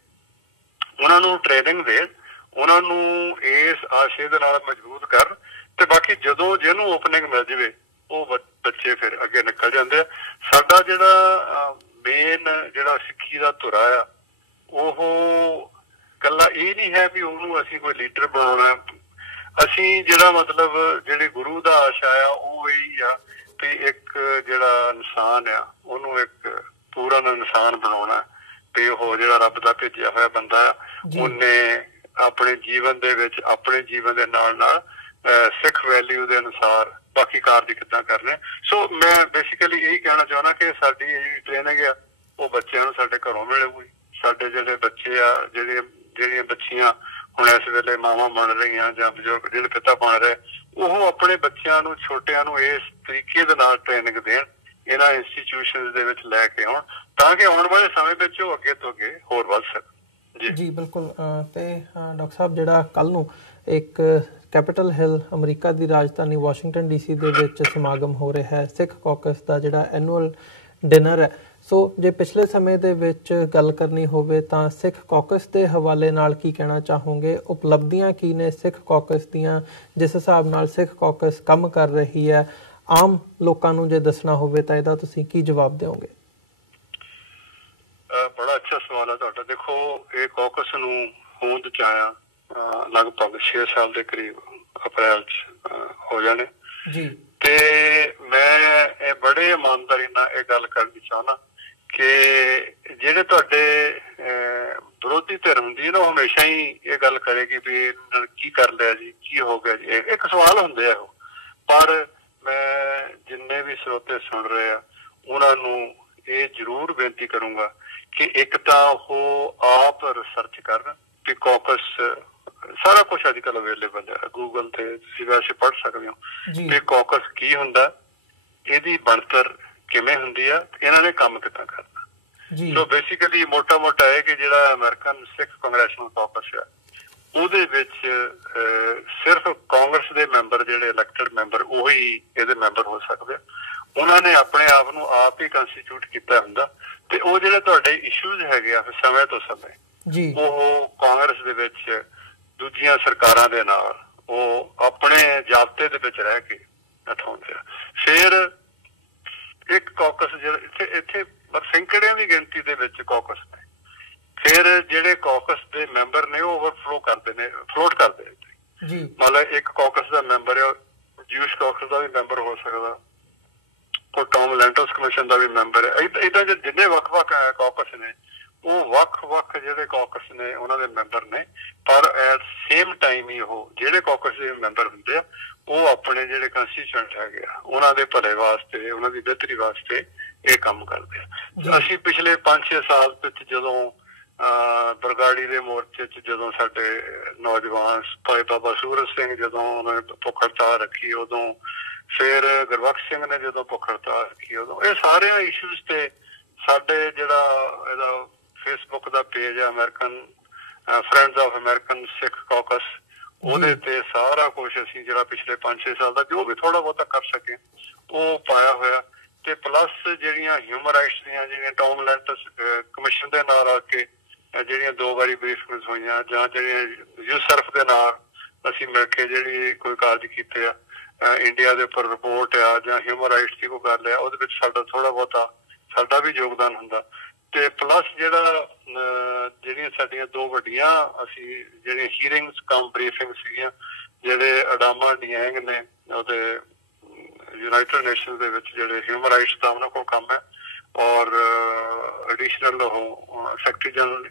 ਉਹਨਾਂ ਨੂੰ ਟ੍ਰੇਨਿੰਗ ਦੇਣ, ਉਹਨਾਂ ਨੂੰ ਇਸ ਆਸ਼ੇ ਦੇ ਨਾਲ ਮਜ਼ਬੂਤ ਕਰਨ, ਤੇ ਬਾਕੀ ਜਦੋਂ ਜਿਹਨੂੰ ਓਪਨਿੰਗ ਮਿਲ ਜਾਵੇ ਉਹ ਬੱਚੇ ਫਿਰ ਅੱਗੇ ਨਿਕਲ ਜਾਂਦੇ ਆ। ਸਾਡਾ ਜਿਹੜਾ ਮੇਨ ਜਿਹੜਾ ਸਿੱਖੀ ਦਾ ਧੁਰਾ ਆ, ਉਹ ਇਕੱਲਾ ਇਹ ਨਹੀਂ ਹੈ ਵੀ ਉਹਨੂੰ ਅਸੀਂ ਕੋਈ ਲੀਡਰ ਬਣਾਉਣਾ। ਅਸੀਂ ਜਿਹੜਾ ਮਤਲਬ ਜਿਹੜੇ ਗੁਰੂ ਦਾ ਆਸ਼ਾ ਆ ਉਹ ਇਹੀ ਆ ਵੀ ਇੱਕ ਜਿਹੜਾ ਇਨਸਾਨ ਆ ਉਹਨੂੰ ਇੱਕ ਪੂਰਨ ਇਨਸਾਨ ਬਣਾਉਣਾ, ਤੇ ਉਹ ਜਿਹੜਾ ਰੱਬ ਦਾ ਭੇਜਿਆ ਹੋਇਆ ਬੰਦਾ ਆ, ਉਹਨੇ ਆਪਣੇ ਜੀਵਨ ਦੇ ਵਿੱਚ ਆਪਣੇ ਜੀਵਨ ਦੇ ਨਾਲ ਨਾਲ ਸਿੱਖ ਵੈਲਿਊ ਦੇ ਅਨੁਸਾਰ ਬਾਕੀ ਕਾਰਜ ਕਿੱਦਾਂ ਕਰਨੇ। ਸੋ ਮੈਂ ਬੇਸਿਕਲੀ ਇਹੀ ਕਹਿਣਾ ਚਾਹੁੰਦਾ ਕਿ ਸਾਡੀ ਜਿਹੜੀ ਟ੍ਰੇਨਿੰਗ ਆ ਉਹ ਬੱਚਿਆਂ ਨੂੰ ਸਾਡੇ ਘਰੋਂ ਮਿਲੇਗੀ। ਸਾਡੇ ਜਿਹੜੇ ਬੱਚੇ ਆ, ਜਿਹੜੀਆਂ ਬੱਚੀਆਂ ਹੁਣ ਇਸ ਵੇਲੇ ਮਾਵਾਂ ਬਣ ਰਹੀਆਂ ਜਾਂ ਬਜ਼ੁਰਗ ਜਿਹੜੇ ਪਿਤਾ ਬਣ ਰਹੇ, ਉਹ ਆਪਣੇ ਬੱਚਿਆਂ ਨੂੰ, ਛੋਟਿਆਂ ਨੂੰ ਇਸ ਤਰੀਕੇ ਦੇ ਨਾਲ ਟ੍ਰੇਨਿੰਗ ਦੇਣ, ਇਹਨਾਂ ਇੰਸਟੀਟਿਊਸ਼ਨਸ ਦੇ ਵਿੱਚ ਲੈ ਕੇ ਆਉਣ, ਤਾਂ ਕਿ ਆਉਣ ਵਾਲੇ ਸਮੇਂ ਵਿੱਚ ਉਹ ਅੱਗੇ ਤੋਂ ਅੱਗੇ ਹੋਰ ਵੱਧ ਸਕਣ। ਜੀ ਬਿਲਕੁਲ। ਤੇ ਡਾਕਟਰ ਸਾਹਿਬ, ਜਿਹੜਾ ਕੱਲ ਨੂੰ ਇੱਕ ਕੈਪੀਟਲ ਹਿੱਲ ਅਮਰੀਕਾ ਦੀ ਰਾਜਧਾਨੀ ਵਾਸ਼ਿੰਗਟਨ DC ਦੇ ਵਿੱਚ ਸਮਾਗਮ ਹੋ ਰਿਹਾ ਹੈ, ਸਿੱਖ ਕਾਕਸ ਦਾ ਜਿਹੜਾ ਐਨੂਅਲ ਡਿਨਰ ਹੈ, ਸੋ ਜੇ ਪਿਛਲੇ ਸਮੇਂ ਦੇ ਵਿੱਚ ਗੱਲ ਕਰਨੀ ਹੋਵੇ ਤਾਂ ਸਿੱਖ ਕਾਕਸ ਦੇ ਹਵਾਲੇ ਨਾਲ ਕੀ ਕਹਿਣਾ ਚਾਹੋਗੇ? ਉਪਲਬਧੀਆਂ ਕੀ ਨੇ ਸਿੱਖ ਕਾਕਸ ਦੀਆਂ? ਜਿਸ ਹਿਸਾਬ ਨਾਲ ਸਿੱਖ ਕਾਕਸ ਕੰਮ ਕਰ ਰਹੀ ਹੈ, ਆਮ ਲੋਕਾਂ ਨੂੰ ਜੇ ਦੱਸਣਾ ਹੋਵੇ ਤਾਂ ਇਹਦਾ ਤੁਸੀਂ ਕੀ ਜਵਾਬ ਦਿਓਗੇ? ਬੜਾ ਅੱਛਾ ਸਵਾਲ ਹੈ ਤੁਹਾਡਾ। ਦੇਖੋ, ਇਹ ਕਾਕਸ ਨੂੰ ਹੋਂਦ ਚ ਆਇਆ ਲਗਭਗ 6 ਸਾਲ ਦੇ ਕਰੀਬ ਅਪ੍ਰੈਲ ਚ ਹੋ ਜਾਣੇ ਜੀ। ਤੇ ਮੈਂ ਇਹ ਬੜੇ ਇਮਾਨਦਾਰੀ ਨਾਲ ਇਹ ਗੱਲ ਕਰਨੀ ਚਾਹੁੰਦਾ ਕਿ ਜਿਹੜੇ ਤੁਹਾਡੇ ਵਿਰੋਧੀ ਧਿਰ ਹੁੰਦੀ ਹੈ ਨਾ, ਉਹ ਹਮੇਸ਼ਾ ਹੀ ਇਹ ਗੱਲ ਕਰੇਗੀ ਵੀ ਕੀ ਕਰ ਲਿਆ ਜੀ, ਕੀ ਹੋ ਗਿਆ ਜੀ, ਇੱਕ ਸਵਾਲ ਹੁੰਦੇ ਆ ਉਹ। ਪਰ ਮੈਂ ਜਿੰਨੇ ਵੀ ਸਰੋਤੇ ਸੁਣ ਰਹੇ ਆ ਉਹਨਾਂ ਨੂੰ ਇਹ ਜ਼ਰੂਰ ਬੇਨਤੀ ਕਰੂੰਗਾ ਕਿ ਇੱਕ ਤਾਂ ਉਹ ਆਪ ਰਿਸਰਚ ਕਰਨ ਵੀ ਕਾਕਸ ਸਾਰਾ ਕੁਛ ਅੱਜ ਕੱਲ੍ਹ ਅਵੇਲੇਬਲ ਹੈ ਗੂਗਲ ਤੇ, ਤੁਸੀਂ ਵੈਸੇ ਪੜ੍ਹ ਸਕਦੇ ਹੋ ਕਿ ਕਾਕਸ ਕੀ ਹੁੰਦਾ, ਇਹਦੀ ਬਣਤਰ ਕਿਵੇਂ ਹੁੰਦੀ ਆ, ਇਹਨਾਂ ਨੇ ਕੰਮ ਕਿੱਦਾਂ ਕਰਨਾ। ਸੋ ਬੇਸਿਕਲੀ ਮੋਟਾ ਮੋਟਾ ਹੈ ਕਿ ਜਿਹੜਾ ਅਮਰੀਕਨ ਸਿੱਖ ਕੰਗਰੈਸ਼ਨਲ ਕਾਕਸ ਆ ਉਹਦੇ ਵਿੱਚ ਸਿਰਫ ਕਾਂਗਰਸ ਦੇ ਮੈਂਬਰ, ਜਿਹੜੇ ਇਲੈਕਟਡ ਮੈਂਬਰ, ਉਹੀ ਇਹਦੇ ਮੈਂਬਰ ਹੋ ਸਕਦੇ ਆ। ਉਹਨਾਂ ਨੇ ਆਪਣੇ ਆਪ ਨੂੰ ਆਪ ਹੀ ਕੰਸਟੀਟਿਊਟ ਕੀਤਾ ਹੁੰਦਾ ਤੇ ਉਹ ਜਿਹੜੇ ਤੁਹਾਡੇ ਇਸ਼ੂਜ਼ ਹੈਗੇ ਆ ਸਮੇਂ ਤੋਂ ਸਮੇਂ ਉਹ ਕਾਂਗਰਸ ਦੇ ਵਿੱਚ ਦੂਜੀਆਂ ਸਰਕਾਰਾਂ ਦੇ ਨਾਲ ਉਹ ਆਪਣੇ ਜ਼ਾਬਤੇ ਦੇ ਵਿੱਚ ਰਹਿ ਕੇ ਉਠਾਉਂਦੇ ਆ। ਫਿਰ ਇੱਕ ਕਾਕਸ ਜਿਹੜਾ ਇੱਥੇ ਸੈਂਕੜਿਆਂ ਦੀ ਗਿਣਤੀ ਦੇ ਵਿੱਚ ਕਾਕਸ ਨੇ, ਫਿਰ ਜਿਹੜੇ ਕਾਕਸ ਦੇ ਮੈਂਬਰ ਨੇ ਉਹ ਓਵਰਫਲੋ ਕਰਦੇ ਨੇ, ਫਲੋਟ ਕਰਦੇ ਨੇ। ਮਤਲਬ ਇੱਕ ਕਾਕਸ ਦਾ ਮੈਂਬਰ ਹੈ, ਜਿਊਸ਼ ਕਾਕਸ ਦਾ ਵੀ ਮੈਂਬਰ ਹੋ ਸਕਦਾ, ਕੋਈ ਟੌਮ ਲੈਂਟਸ ਕਮਿਸ਼ਨ ਦਾ ਵੀ ਮੈਂਬਰ ਹੈ। ਏਦਾਂ ਜਿੰਨੇ ਵੱਖ-ਵੱਖ ਕਾਕਸ ਨੇ ਉਹ ਵੱਖ-ਵੱਖ ਜਿਹੜੇ ਕਾਕਸ ਨੇ ਉਹਨਾਂ ਦੇ ਮੈਂਬਰ ਨੇ। ਪਰ ਐਟ ਸੇਮ ਟਾਈਮ ਹੀ ਉਹ ਜਿਹੜੇ ਕਾਕਸ ਦੇ ਮੈਂਬਰ ਹੁੰਦੇ ਆ ਉਹ ਆਪਣੇ ਜਿਹੜੇ ਕੰਸਟੀਚੂਐਂਟ ਹੈਗੇ ਆ ਉਹਨਾਂ ਦੇ ਭਲੇ ਵਾਸਤੇ, ਉਹਨਾਂ ਦੀ ਬਿਹਤਰੀ ਵਾਸਤੇ ਇਹ ਕੰਮ ਕਰਦੇ ਆ। ਅਸੀਂ ਪਿਛਲੇ 5-6 ਸਾਲ ਵਿੱਚ ਜਦੋਂ ਬਰਗਾੜੀ ਦੇ ਮੋਰਚੇ ਚ ਜਦੋਂ ਸਾਡੇ ਨੌਜਵਾਨ ਭਾਈ ਬਾਬਾ ਸੂਰਜ ਸਿੰਘ ਜਦੋਂ ਉਹਨਾਂ ਨੇ ਭੁੱਖ ਹੜਤਾਲ ਰੱਖੀ, ਉਦੋਂ ਫਿਰ ਗੁਰਬਖਸ਼ ਸਿੰਘ ਨੇ ਜਦੋਂ ਭੁੱਖ ਹੜਤਾਲ ਰੱਖੀ, ਉਦੋਂ ਇਹ ਸਾਰਿਆਂ ਇਸ਼ੂਜ਼ ਤੇ ਸਾਡੇ ਜਿਹੜਾ ਇਹਦਾ ਫੇਸਬੁੱਕ ਦਾ ਪੇਜ ਹੈ American friends of American Sikh caucus, ਉਹਦੇ ਤੇ ਸਾਰਾ ਕੁਛ ਅਸੀਂ ਜਿਹੜਾ ਪਿਛਲੇ 5-6 ਸਾਲ ਦਾ ਜੋ ਵੀ ਥੋੜਾ ਬਹੁਤਾ ਕਰ ਸਕੇ ਉਹ ਪਾਇਆ ਹੋਇਆ। ਤੇ ਪਲੱਸ ਜਿਹੜੀਆਂ ਹਿਊਮਨ ਰਾਈਟਸ ਦੀਆਂ ਜਿਹੜੀਆਂ ਟੌਮ ਲੈਂਟਸ ਕਮਿਸ਼ਨ ਦੇ ਨਾਲ ਆ ਕੇ ਜਿਹੜੀਆਂ 2 ਵਾਰੀ ਬਰੀਫਿੰਗਸ ਹੋਈਆਂ, ਜਾਂ ਜਿਹੜੀਆਂ ਯੂਸਰਫ ਦੇ ਨਾਲ ਅਸੀਂ ਮਿਲ ਕੇ ਜਿਹੜੀ ਕੋਈ ਕਾਰਜ ਕੀਤੇ ਆ, ਇੰਡੀਆ ਦੇ ਉੱਪਰ ਰਿਪੋਰਟ ਆ ਜਾਂ ਹਿਊਮਨ ਰਾਈਟਸ ਦੀ ਕੋਈ ਗੱਲ ਆ, ਉਹਦੇ ਵਿੱਚ ਸਾਡਾ ਥੋੜਾ ਬਹੁਤਾ ਸਾਡਾ ਵੀ ਯੋਗਦਾਨ ਹੁੰਦਾ। ਤੇ ਪਲੱਸ ਜਿਹੜਾ ਜਿਹੜੀਆਂ ਸਾਡੀਆਂ 2 ਵੱਡੀਆਂ ਅਸੀਂ ਜਿਹੜੀਆਂ ਹੀਅਰਿੰਗਸ ਕਮ ਬਰੀਫਿੰਗ ਸੀਗੀਆਂ, ਜਿਹੜੇ ਅਡਾਮਾ ਡੀਐਂਗ ਨੇ ਉਹਦੇ ਯੂਨਾਈਟਿਡ ਨੇਸ਼ਨਸ ਦੇ ਵਿੱਚ ਜਿਹੜੇ ਹਿਊਮਨ ਰਾਈਟਸ ਦਾ ਉਹਨਾਂ ਕੋਲ ਕੰਮ ਹੈ, ਔਰ ਐਡੀਸ਼ਨਲ ਉਹ ਸੈਕਟਰੀ ਜਨਰਲ ਨੇ,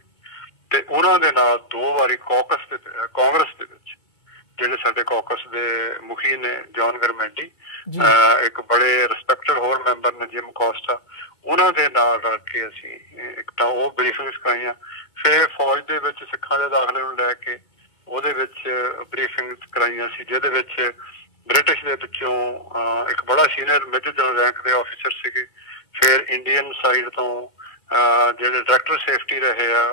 ਤੇ ਉਹਨਾਂ ਦੇ ਨਾਲ 2 ਵਾਰੀ ਕਾਕਸ ਦੇ ਕਾਂਗਰਸ ਦੇ ਵਿੱਚ ਜਿਹੜੇ ਸਾਡੇ ਕਾਕਸ ਦੇ ਮੁਖੀ ਨੇ ਜੌਨ ਗਰਮੈਂਡੀ, ਇੱਕ ਬੜੇ ਰਿਸਪੈਕਟਡ ਹੋਰ ਮੈਂਬਰ ਨੇ ਜਿਮ ਕੋਸਟਾ, ਉਹਨਾਂ ਦੇ ਨਾਲ ਰਲ ਕੇ ਅਸੀਂ ਇੱਕ ਤਾਂ ਉਹ ਬਰੀਫਿੰਗਸ ਕਰਾਈਆਂ। ਫਿਰ ਫੌਜ ਦੇ ਵਿੱਚ ਸਿੱਖਾਂ ਦੇ ਦਾਖਲੇ ਨੂੰ ਲੈ ਕੇ ਉਹਦੇ ਵਿੱਚ ਬਰੀਫਿੰਗਸ ਕਰਾਈਆਂ ਸੀ, ਜਿਹਦੇ ਵਿੱਚ ਬ੍ਰਿਟਿਸ਼ ਦੇ ਵਿੱਚੋਂ ਇੱਕ ਬੜਾ ਸੀਨੀਅਰ ਮੇਜਰ ਜਨਰਲ ਰੈਂਕ ਦੇ ਆਫਿਸਰ ਸੀਗੇ। ਫਿਰ ਇੰਡੀਅਨ ਸਾਈਡ ਤੋਂ ਜਿਹੜੇ ਡਾਇਰੈਕਟਰ ਸੇਫਟੀ ਰਹੇ ਆ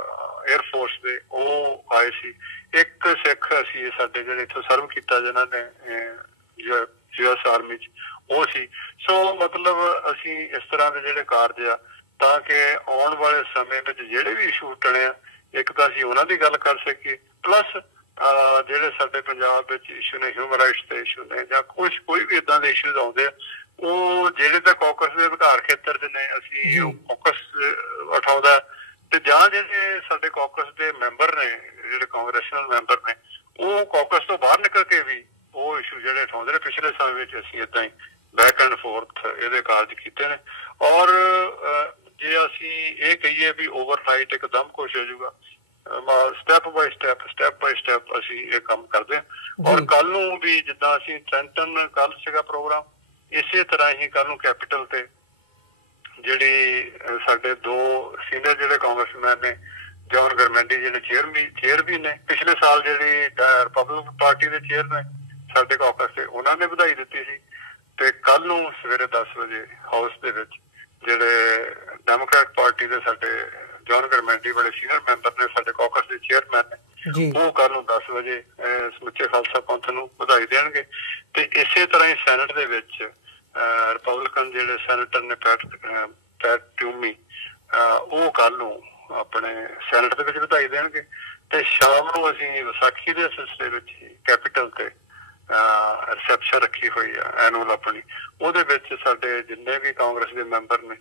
에ਅਰ ਫੋਰਸ ਦੇ, ਉਹ ਆਏ ਸੀ। ਇੱਕ ਸਿੱਖ ਅਸੀਂ ਸਾਡੇ ਜਿਹੜੇ ਇੱਥੋਂ ਸਰਵ ਕੀਤਾ ਜਿਹਨਾਂ ਨੇ US ਆਰਮੀ ਚ, ਉਹ ਸੀ। ਸੋ ਮਤਲਬ ਅਸੀਂ ਇਸ ਤਰ੍ਹਾਂ ਦੇ ਜਿਹੜੇ ਕਾਰਜ ਆ ਤਾਂ ਕਿ ਆਉਣ ਵਾਲੇ ਸਮੇਂ ਵਿੱਚ ਜਿਹੜੇ ਵੀ ਇਸ਼ੂ ਉੱਠਣੇ ਆ, ਇੱਕ ਤਾਂ ਅਸੀਂ ਉਹਨਾਂ ਦੀ ਗੱਲ ਕਰ ਸਕੀਏ, ਪਲੱਸ ਜਿਹੜੇ ਸਾਡੇ ਪੰਜਾਬ ਵਿੱਚ ਇਸ਼ੂ ਨੇ, ਹਿਊਮਨ ਰਾਈਟਸ ਦੇ ਇਸ਼ੂ ਨੇ ਜਾਂ ਕੋਈ ਵੀ ਏਦਾਂ ਦੇ ਇਸ਼ੂਜ਼ ਆਉਂਦੇ ਆ, ਉਹ ਜਿਹੜੇ ਤਾਂ ਕਾਕਸ ਦੇ ਅਧਿਕਾਰ ਖੇਤਰ ਦੇ ਨੇ ਅਸੀਂ ਉਹ ਕਾਕਸ ਉਠਾਉਂਦਾ, ਤੇ ਜਾਂ ਜਿਹੜੇ ਸਾਡੇ ਕਾਕਸ ਦੇ ਮੈਂਬਰ ਨੇ, ਜਿਹੜੇ ਕਾਂਗਰੈਸ਼ਨਲ ਮੈਂਬਰ ਨੇ, ਉਹ ਕਾਕਸ ਤੋਂ ਬਾਹਰ ਨਿਕਲ ਕੇ ਵੀ ਉਹ ਇਸ਼ੂ ਜਿਹੜੇ ਉਠਾਉਂਦੇ ਨੇ। ਪਿਛਲੇ ਸਮੇਂ ਵਿੱਚ ਅਸੀਂ ਏਦਾਂ ਹੀ ਬੈਕ ਐਂਡ ਫੋਰਥ ਇਹਦੇ ਕਾਰਜ ਕੀਤੇ ਨੇ। ਔਰ ਜੇ ਅਸੀਂ ਇਹ ਕਹੀਏ ਵੀ ਓਵਰਨਾਈਟ ਇੱਕਦਮ ਕੁਛ ਹੋ ਜਾਊਗਾ, ਸਟੈਪ ਬਾਈ ਸਟੈਪ ਅਸੀਂ ਇਹ ਕੰਮ ਕਰਦੇ ਹਾਂ। ਔਰ ਕੱਲ ਨੂੰ ਵੀ ਜਿੱਦਾਂ ਅਸੀਂ ਟ੍ਰੈਂਟਨ ਕੱਲ ਸੀਗਾ ਪ੍ਰੋਗਰਾਮ, ਇਸੇ ਤਰ੍ਹਾਂ ਹੀ ਕੱਲ ਨੂੰ ਕੈਪੀਟਲ ਤੇ ਜਿਹੜੀ ਸਾਡੇ 2 ਸੀਨੀਅਰ ਜਿਹੜੇ ਕਾਂਗਰਸਮੈਨ ਨੇ, ਜੌਨ ਗਰਮੈਂਡੀ ਜਿਹੜੇ ਚੇਅਰ ਵੀ ਨੇ, ਪਿਛਲੇ ਸਾਲ ਜਿਹੜੀ ਰਿਪਬਲਿਕਨ ਪਾਰਟੀ ਦੇ ਚੇਅਰ ਨੇ ਸਾਡੇ ਕਾਕਸ ਤੇ, ਉਹਨਾਂ ਨੇ ਵਧਾਈ ਦਿੱਤੀ ਸੀ। ਤੇ ਕੱਲ ਨੂੰ ਸਵੇਰੇ 10 ਵਜੇ ਹਾਊਸ ਦੇ ਵਿੱਚ ਜਿਹੜੇ ਡੈਮੋਕ੍ਰੈਟ ਪਾਰਟੀ ਦੇ ਸਾਡੇ ਜੌਨ ਗਰਮੈਂਡੀ ਬੜੇ ਸੀਨੀਅਰ ਮੈਂਬਰ ਨੇ, ਸਾਡੇ ਕਾਕਸ ਦੇ ਚੇਅਰਮੈਨ ਨੇ, ਉਹ ਕੱਲ ਨੂੰ 10 ਵਜੇ ਸਮੁੱਚੇ ਖਾਲਸਾ ਪੰਥ ਨੂੰ ਵਧਾਈ ਦੇਣਗੇ। ਤੇ ਇਸੇ ਤਰ੍ਹਾਂ ਹੀ ਸੈਨੇਟ ਦੇ ਵਿੱਚ ਰਿਪਬਲਿਕਨ ਜਿਹੜੇ ਸੈਨੇਟਰ ਨੇ ਪੈਟ ਟਿਊਮੀ, ਉਹ ਕੱਲ ਨੂੰ ਆਪਣੇ ਸੈਨੇਟ ਦੇ ਵਿੱਚ ਵਧਾਈ ਦੇਣਗੇ ਤੇ ਸ਼ਾਮ ਨੂੰ ਅਸੀਂ ਵਿਸਾਖੀ ਦੇ ਸਿਲਸਿਲੇ ਵਿੱਚ ਕੈਪੀਟਲ ਤੇ ਰਿਸੈਪਸ਼ਨ ਰੱਖੀ ਹੋਈ ਆ ਐਨੂਅਲ ਆਪਣੀ। ਉਹਦੇ ਵਿੱਚ ਸਾਡੇ ਜਿੰਨੇ ਵੀ ਕਾਂਗਰਸ ਦੇ ਮੈਂਬਰ ਨੇ,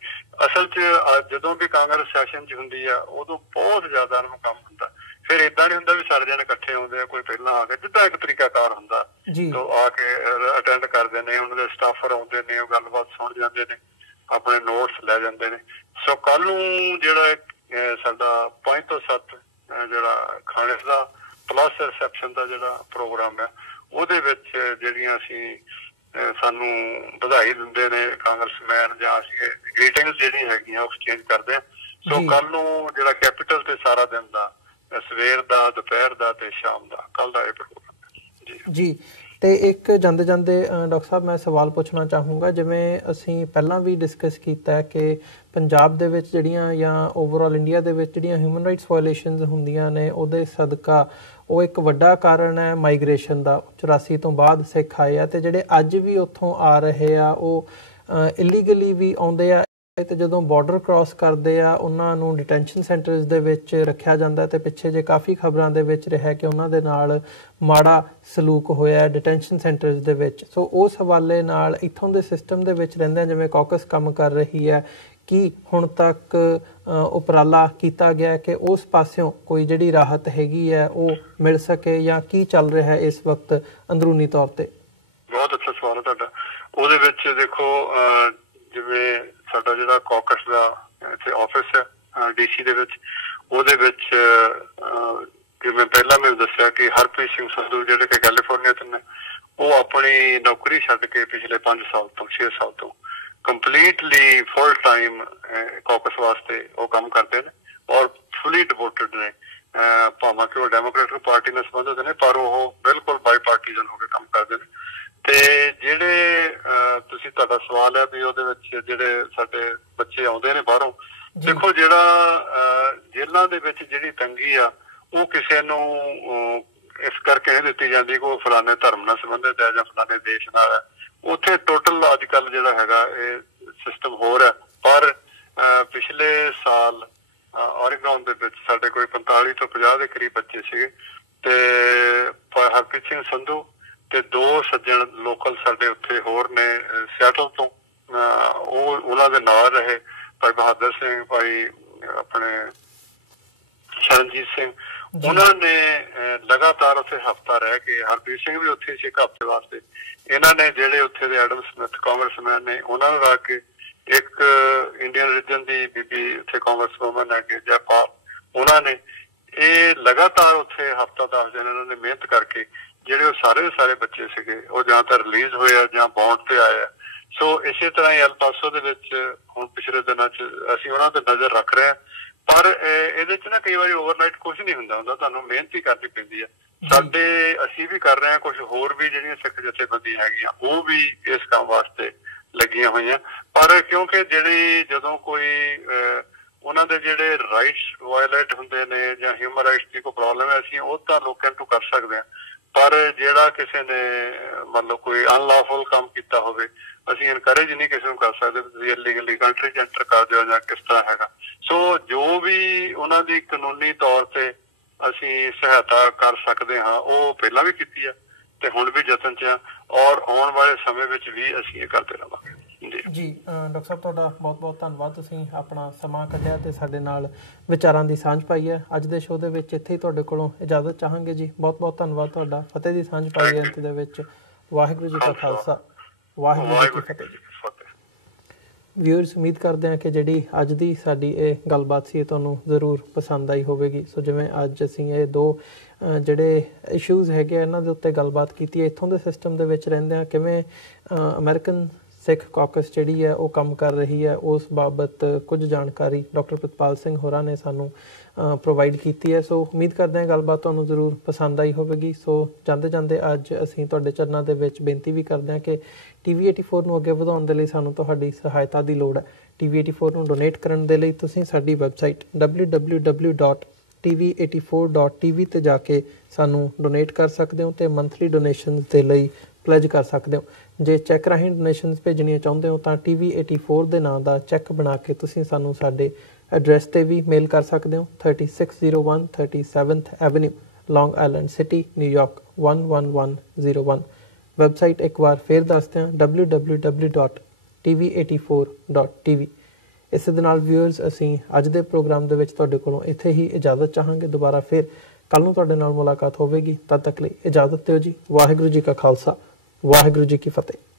ਅਸਲ 'ਚ ਜਦੋਂ ਵੀ ਕਾਂਗਰਸ ਸੈਸ਼ਨ 'ਚ ਹੁੰਦੀ ਆ ਉਦੋਂ ਬਹੁਤ ਜ਼ਿਆਦਾ ਉਹਨੂੰ ਕੰਮ ਹੁੰਦਾ। ਫਿਰ ਏਦਾਂ ਨਹੀਂ ਹੁੰਦਾ ਵੀ ਸਾਰੇ ਜਣੇ ਇਕੱਠੇ ਆਉਂਦੇ ਆ, ਕੋਈ ਪਹਿਲਾਂ ਆ ਕੇ ਜਿੱਦਾਂ ਇੱਕ ਤਰੀਕਾਕਾਰ ਹੁੰਦਾ ਤਾਂ ਆ ਕੇ ਅਟੈਂਡ ਕਰਦੇ ਨੇ, ਉਹਨਾਂ ਦੇ ਸਟਾਫਰ ਆਉਂਦੇ ਨੇ, ਉਹ ਗੱਲਬਾਤ ਸੁਣ ਜਾਂਦੇ ਨੇ, ਆਪਣੇ ਨੋਟਸ ਲੈ ਜਾਂਦੇ ਨੇ। ਸੋ ਕੱਲ ਨੂੰ ਜਿਹੜਾ ਸਾਡਾ 5 ਤੋਂ 7 ਜਿਹੜਾ ਖਾਣੇ ਦਾ ਪਲੱਸ ਰਿਸੈਪਸ਼ਨ ਦਾ ਜਿਹੜਾ ਪ੍ਰੋਗਰਾਮ ਹੈ ਉਹਦੇ ਵਿੱਚ ਜਿਹੜੀਆਂ ਅਸੀਂ ਸਾਨੂੰ ਵਧਾਈ ਦਿੰਦੇ ਨੇ ਕਾਂਗਰਸਮੈਨ ਜਾਂ ਅਸੀਂ ਗ੍ਰੀਟਿੰਗਸ ਜਿਹੜੀਆਂ ਹੈਗੀਆਂ ਉਹ ਐਕਸਚੇਂਜ ਕਰਦੇ ਹਾਂ। ਸੋ ਕੱਲ ਨੂੰ ਜਿਹੜਾ ਕੈਪੀਟਲ ਤੇ ਸਾਰਾ ਦਿਨ ਦਾ, ਸਵੇਰ ਦਾ, ਦੁਪਹਿਰ ਦਾ ਤੇ ਸ਼ਾਮ ਦਾ, ਕੱਲ ਦਾ ਇਹ ਪ੍ਰੋਗਰਾਮ ਜੀ। ਤੇ ਇੱਕ ਜਾਂਦੇ ਜਾਂਦੇ ਡਾਕਟਰ ਸਾਹਿਬ ਮੈਂ ਸਵਾਲ ਪੁੱਛਣਾ ਚਾਹੂੰਗਾ, ਜਿਵੇਂ ਅਸੀਂ ਪਹਿਲਾਂ ਵੀ ਡਿਸਕਸ ਕੀਤਾ ਕਿ ਪੰਜਾਬ ਦੇ ਵਿੱਚ ਜਿਹੜੀਆਂ ਜਾਂ ਓਵਰਆਲ ਇੰਡੀਆ ਦੇ ਵਿੱਚ ਜਿਹੜੀਆਂ ਹਿਊਮਨ ਰਾਈਟਸ ਵਾਇਲੇਸ਼ਨਸ ਹੁੰਦੀਆਂ ਨੇ ਉਹਦੇ ਸਦਕਾ ਉਹ ਇੱਕ ਵੱਡਾ ਕਾਰਨ ਹੈ ਮਾਈਗ੍ਰੇਸ਼ਨ ਦਾ। 84 ਤੋਂ ਬਾਅਦ ਸਿੱਖ ਆਏ ਆ ਤੇ ਜਿਹੜੇ ਅੱਜ ਵੀ ਉੱਥੋਂ ਆ ਰਹੇ ਆ ਉਹ ਇਲੀਗਲੀ ਵੀ ਆਉਂਦੇ ਆ ਤੇ ਜਦੋਂ ਬਾਰਡਰ ਕ੍ਰਾਸ ਕਰਦੇ ਆ ਉਹਨਾਂ ਨੂੰ ਡਿਟੈਂਸ਼ਨ ਸੈਂਟਰਸ ਦੇ ਵਿੱਚ ਰੱਖਿਆ ਜਾਂਦਾ ਤੇ ਪਿੱਛੇ ਜੇ ਕਾਫੀ ਖਬਰਾਂ ਦੇ ਵਿੱਚ ਰਿਹਾ ਕਿ ਉਹਨਾਂ ਦੇ ਨਾਲ ਮਾੜਾ ਸਲੂਕ ਹੋਇਆ ਡਿਟੈਂਸ਼ਨ ਸੈਂਟਰਸ ਦੇ ਵਿੱਚ। ਸੋ ਉਸ ਹਵਾਲੇ ਨਾਲ ਇੱਥੋਂ ਦੇ ਸਿਸਟਮ ਦੇ ਵਿੱਚ ਰਹਿੰਦਿਆਂ ਜਿਵੇਂ ਕਾਕਸ ਕੰਮ ਕਰ ਰਹੀ ਹੈ, ਕੀ ਹੁਣ ਤੱਕ ਉਪਰਾਲਾ ਕੀਤਾ ਗਿਆ ਕਿ ਉਸ ਪਾਸਿਓਂ ਕੋਈ ਜਿਹੜੀ ਰਾਹਤ ਹੈਗੀ ਹੈ ਉਹ ਮਿਲ ਸਕੇ ਜਾਂ ਕੀ ਚੱਲ ਰਿਹਾ ਹੈ ਇਸ ਵਕਤ ਅੰਦਰੂਨੀ ਤੌਰ ਤੇ? ਬਹੁਤ ਅੱਛਾ ਸਵਾਲ ਹੈ ਤੁਹਾਡਾ। ਉਹਦੇ ਵਿੱਚ ਦੇਖੋ ਜਿਵੇਂ ਸਾਡਾ ਜਿਹੜਾ ਕਾਕਸ ਦਾ ਇੱਥੇ ਆਫਿਸ ਹੈ DC ਦੇ ਵਿੱਚ, ਉਹਦੇ ਵਿੱਚ ਜਿਵੇਂ ਪਹਿਲਾਂ ਮੈਂ ਦੱਸਿਆ ਕਿ ਹਰਪ੍ਰੀਤ ਸਿੰਘ ਸੰਧੂ ਜਿਹੜੇ ਕਿ ਕੈਲੀਫੋਰਨੀਆ ਤੋਂ ਨੇ, ਉਹ ਆਪਣੀ ਨੌਕਰੀ ਛੱਡ ਕੇ ਪਿਛਲੇ 5 ਸਾਲ ਤੋਂ 6 ਸਾਲ ਤੋਂ ਕੰਪਲੀਟਲੀ ਫੁੱਲ ਟਾਈਮ ਕਾਕਸ ਵਾਸਤੇ ਉਹ ਕੰਮ ਕਰਦੇ ਨੇ ਔਰ ਫੁੱਲੀ ਡਿਵੋਟਡ ਨੇ। ਭਾਵੇਂ ਕਿ ਉਹ ਡੈਮੋਕ੍ਰੈਟਿਕ ਪਾਰਟੀ ਨਾਲ ਸੰਬੰਧਿਤ ਨੇ ਪਰ ਉਹ ਬਿਲਕੁਲ ਬਾਈ ਪਾਰਟੀਜ਼ਨ ਹੋ ਕੇ ਕੰਮ ਕਰਦੇ ਨੇ। ਤੇ ਜਿਹੜੇ ਤੁਸੀਂ ਤੁਹਾਡਾ ਸਵਾਲ ਹੈ ਵੀ ਉਹਦੇ ਵਿੱਚ ਜਿਹੜੇ ਸਾਡੇ ਬੱਚੇ ਆਉਂਦੇ ਨੇ ਬਾਹਰੋਂ, ਦੇਖੋ ਜਿਹੜਾ ਜੇਲ੍ਹਾਂ ਦੇ ਵਿੱਚ ਜਿਹੜੀ ਤੰਗੀ ਆ ਉਹ ਕਿਸੇ ਨੂੰ ਇਸ ਕਰਕੇ ਨਹੀਂ ਦਿੱਤੀ ਜਾਂਦੀ ਕਿ ਉਹ ਫਲਾਣੇ ਧਰਮ ਨਾਲ ਸੰਬੰਧਿਤ ਹੈ ਜਾਂ ਫਲਾਣੇ ਦੇਸ਼ ਨਾਲ ਹੈ। ਉੱਥੇ ਟੋਟਲ ਅੱਜ ਕੱਲ੍ਹ ਜਿਹੜਾ ਹੈਗਾ ਇਹ ਸਿਸਟਮ ਹੋਰ ਹੈ। ਪਰ ਪਿਛਲੇ ਸਾਲ ਔਰੇਗਨ ਦੇ ਵਿੱਚ ਸਾਡੇ ਕੋਈ 45 ਤੋਂ 50 ਦੇ ਕਰੀਬ ਬੱਚੇ ਸੀਗੇ ਤੇ ਹਰਪ੍ਰੀਤ ਸਿੰਘ ਸੰਧੂ ਤੇ 2 ਸੱਜਣ ਲੋਕਲ ਸਾਡੇ ਉੱਥੇ ਹੋਰ ਨੇ ਸਿਆਟਲ ਤੋਂ, ਉਹ ਉਹਨਾਂ ਦੇ ਨਾਲ ਰਹੇ। ਭਾਈ ਬਹਾਦਰ ਸਿੰਘ, ਭਾਈ ਆਪਣੇ ਸ਼ਰਨਜੀਤ ਸਿੰਘ, ਉਹਨਾਂ ਨੇ ਲਗਾਤਾਰ ਉੱਥੇ ਹਫ਼ਤਾ ਰਹਿ ਕੇ, ਹਰਪ੍ਰੀਤ ਸਿੰਘ ਵੀ ਉੱਥੇ ਸੀ ਇੱਕ ਹਫ਼ਤੇ ਵਾਸਤੇ। ਇਹਨਾਂ ਨੇ ਜਿਹੜੇ ਉੱਥੇ ਦੇ ਐਡਮ ਸਮਿਥ ਕਾਂਗਰਸਮੈਨ ਨੇ ਉਹਨਾਂ ਨੂੰ ਰੱਖ ਕੇ ਇੱਕ ਇੰਡੀਅਨ ਰੀਜਨ ਦੀ ਬੀਬੀ ਉੱਥੇ ਕਾਂਗਰਸ ਵੂਮਨ ਹੈ ਕਿ ਜੈਪਾਲ, ਉਹਨਾਂ ਨੇ ਇਹ ਲਗਾਤਾਰ ਉੱਥੇ ਹਫ਼ਤਾ 10 ਦਿਨ ਇਹਨਾਂ ਨੇ ਮਿਹਨਤ ਕਰਕੇ ਜਿਹੜੇ ਉਹ ਸਾਰੇ ਬੱਚੇ ਸੀਗੇ ਉਹ ਜਾਂ ਤਾਂ ਰਿਲੀਜ਼ ਹੋਏ ਆ ਜਾਂ ਬੌਂਡ ਤੇ ਆਏ ਆ। ਸੋ ਇਸੇ ਤਰ੍ਹਾਂ ਹੀ ਐਲ ਪਾਸੋ ਦੇ ਵਿੱਚ ਹੁਣ ਪਿਛਲੇ ਦਿਨਾਂ 'ਚ ਅਸੀਂ ਉਹਨਾਂ ਤੇ ਨਜ਼ਰ ਰੱਖ ਰਹੇ ਹਾਂ। ਪਰ ਇਹਦੇ 'ਚ ਨਾ ਕਈ ਵਾਰੀ ਓਵਰਨਾਈਟ ਕੁਛ ਨਹੀਂ ਹੁੰਦਾ, ਤੁਹਾਨੂੰ ਮਿਹਨਤ ਹੀ ਕਰਨੀ ਪੈਂਦੀ ਹੈ। ਅਸੀਂ ਵੀ ਕਰ ਰਹੇ ਹਾਂ, ਕੁਛ ਹੋਰ ਵੀ ਜਿਹੜੀਆਂ ਸਿੱਖ ਜਥੇਬੰਦੀਆਂ ਹੈਗੀਆਂ ਉਹ ਵੀ ਇਸ ਕੰਮ ਵਾਸਤੇ ਲੱਗੀਆਂ ਹੋਈਆਂ। ਪਰ ਕਿਉਂਕਿ ਜਦੋਂ ਕੋਈ ਉਹਨਾਂ ਦੇ ਜਿਹੜੇ ਰਾਈਟਸ ਵਾਇਲੇਟ ਹੁੰਦੇ ਨੇ ਜਾਂ ਹਿਊਮਨ ਰਾਈਟਸ ਦੀ ਕੋਈ ਪ੍ਰੋਬਲਮ ਹੈ, ਅਸੀਂ ਉਹ ਤਾਂ ਲੋਕਾਂ ਨੂੰ ਕਰ ਸਕਦੇ ਹਾਂ। ਪਰ ਜਿਹੜਾ ਕਿਸੇ ਨੇ ਮੰਨ ਲਓ ਕੋਈ ਅਨਲੌਫੁਲ ਕੰਮ ਕੀਤਾ ਹੋਵੇ, ਅਸੀਂ ਇਨਕਰੇਜ ਨਹੀਂ ਕਿਸੇ ਨੂੰ ਕਰ ਸਕਦੇ ਤੁਸੀਂ ਇਲੀਗਲੀ ਕੰਟਰੀ 'ਚ ਐਂਟਰ ਕਰ ਦਿਓ ਜਾਂ ਕਿਸ ਤਰ੍ਹਾਂ ਹੈਗਾ। ਸੋ ਜੋ ਵੀ ਉਹਨਾਂ ਦੀ ਕਾਨੂੰਨੀ ਤੌਰ ਤੇ ਅਸੀਂ ਸਹਾਇਤਾ ਕਰ ਸਕਦੇ ਹਾਂ ਉਹ ਪਹਿਲਾਂ ਵੀ ਕੀਤੀ ਆ ਤੇ ਹੁਣ ਵੀ ਯਤਨ 'ਚ ਆ ਔਰ ਆਉਣ ਵਾਲੇ ਸਮੇਂ ਵਿੱਚ ਵੀ ਅਸੀਂ ਇਹ ਕਰਦੇ ਰਹਾਂਗੇ। ਜੀ ਡਾਕਟਰ ਸਾਹਿਬ ਤੁਹਾਡਾ ਬਹੁਤ ਬਹੁਤ ਧੰਨਵਾਦ, ਤੁਸੀਂ ਆਪਣਾ ਸਮਾਂ ਕੱਢਿਆ ਤੇ ਸਾਡੇ ਨਾਲ ਵਿਚਾਰਾਂ ਦੀ ਸਾਂਝ ਪਾਈ ਹੈ। ਅੱਜ ਦੇ ਸ਼ੋਅ ਦੇ ਵਿੱਚ ਇੱਥੇ ਹੀ ਤੁਹਾਡੇ ਕੋਲੋਂ ਇਜਾਜ਼ਤ ਚਾਹਾਂਗੇ ਜੀ। ਬਹੁਤ ਬਹੁਤ ਧੰਨਵਾਦ ਤੁਹਾਡਾ, ਫਤਿਹ ਦੀ ਸਾਂਝ ਪਾਈ ਹੈ ਅੰਤ ਦੇ ਵਿੱਚ। ਵਾਹਿਗੁਰੂ ਜੀ ਕਾ ਖਾਲਸਾ, ਵਾਹਿਗੁਰੂ ਜੀ ਕੀ ਫਤਿਹ। ਵਿਊਅਰਸ, ਉਮੀਦ ਕਰਦੇ ਹਾਂ ਕਿ ਜਿਹੜੀ ਅੱਜ ਦੀ ਸਾਡੀ ਇਹ ਗੱਲਬਾਤ ਸੀ ਇਹ ਤੁਹਾਨੂੰ ਜ਼ਰੂਰ ਪਸੰਦ ਆਈ ਹੋਵੇਗੀ। ਸੋ ਜਿਵੇਂ ਅੱਜ ਅਸੀਂ ਇਹ 2 ਜਿਹੜੇ ਇਸ਼ੂਜ਼ ਹੈਗੇ ਇਹਨਾਂ ਦੇ ਉੱਤੇ ਗੱਲਬਾਤ ਕੀਤੀ ਹੈ, ਇੱਥੋਂ ਦੇ ਸਿਸਟਮ ਦੇ ਵਿੱਚ ਰਹਿੰਦਿਆਂ ਕਿਵੇਂ ਅਮਰੀਕਨ ਸਿੱਖ ਕਾਕਸ ਜਿਹੜੀ ਹੈ ਉਹ ਕੰਮ ਕਰ ਰਹੀ ਹੈ, ਉਸ ਬਾਬਤ ਕੁਝ ਜਾਣਕਾਰੀ ਡਾਕਟਰ ਪ੍ਰਿਤਪਾਲ ਸਿੰਘ ਹੋਰਾਂ ਨੇ ਸਾਨੂੰ ਪ੍ਰੋਵਾਈਡ ਕੀਤੀ ਹੈ। ਸੋ ਉਮੀਦ ਕਰਦੇ ਹਾਂ ਗੱਲਬਾਤ ਤੁਹਾਨੂੰ ਜ਼ਰੂਰ ਪਸੰਦ ਆਈ ਹੋਵੇਗੀ। ਸੋ ਜਾਂਦੇ ਜਾਂਦੇ ਅੱਜ ਅਸੀਂ ਤੁਹਾਡੇ ਚਰਨਾਂ ਦੇ ਵਿੱਚ ਬੇਨਤੀ ਵੀ ਕਰਦੇ ਹਾਂ ਕਿ TV84 ਨੂੰ ਅੱਗੇ ਵਧਾਉਣ ਦੇ ਲਈ ਸਾਨੂੰ ਤੁਹਾਡੀ ਸਹਾਇਤਾ ਦੀ ਲੋੜ ਹੈ। TV84 ਨੂੰ ਡੋਨੇਟ ਕਰਨ ਦੇ ਲਈ ਤੁਸੀਂ ਸਾਡੀ ਵੈਬਸਾਈਟ www.tv84.tv ਤੇ ਜਾ ਕੇ ਸਾਨੂੰ ਡੋਨੇਟ ਕਰ ਸਕਦੇ ਹੋ ਤੇ ਮੰਥਲੀ ਡੋਨੇਸ਼ਨ ਦੇ ਲਈ ਪਲੇਜ ਕਰ ਸਕਦੇ ਹੋ। ਜੇ ਚੈੱਕ ਰਾਹੀਂ ਡੋਨੇਸ਼ਨਸ ਭੇਜਣੀਆਂ ਚਾਹੁੰਦੇ ਹੋ ਤਾਂ TV84 ਦੇ ਨਾਂ ਦਾ ਚੈੱਕ ਬਣਾ ਕੇ ਤੁਸੀਂ ਸਾਨੂੰ ਸਾਡੇ ਐਡਰੈਸ ਤੇ ਵੀ ਮੇਲ ਕਰ ਸਕਦੇ ਹੋ 3601 37th ਐਵਨਿਊ ਲੌਂਗ ਆਈਲੈਂਡ ਸਿਟੀ ਨਿਊਯਾਰਕ 11101। ਵੈਬਸਾਈਟ ਇੱਕ ਵਾਰ ਫੇਰ ਦੱਸਦੇ ਹਾਂ www.tv84.tv। ਇਸੇ ਦੇ ਨਾਲ ਵਿਊਅਰਸ ਅਸੀਂ ਅੱਜ ਦੇ ਪ੍ਰੋਗਰਾਮ ਦੇ ਵਿੱਚ ਤੁਹਾਡੇ ਕੋਲੋਂ ਇੱਥੇ ਹੀ ਇਜਾਜ਼ਤ ਚਾਹਾਂਗੇ। ਦੁਬਾਰਾ ਫਿਰ ਕੱਲ ਨੂੰ ਤੁਹਾਡੇ ਨਾਲ ਮੁਲਾਕਾਤ ਹੋਵੇਗੀ। ਤਦ ਤੱਕ ਲਈ ਇਜਾਜ਼ਤ ਦਿਓ ਜੀ। ਵਾਹਿਗੁਰੂ ਜੀ ਕਾ ਖਾਲਸਾ, ਵਾਹਿਗੁਰੂ ਜੀ ਕੀ ਫਤਿਹ।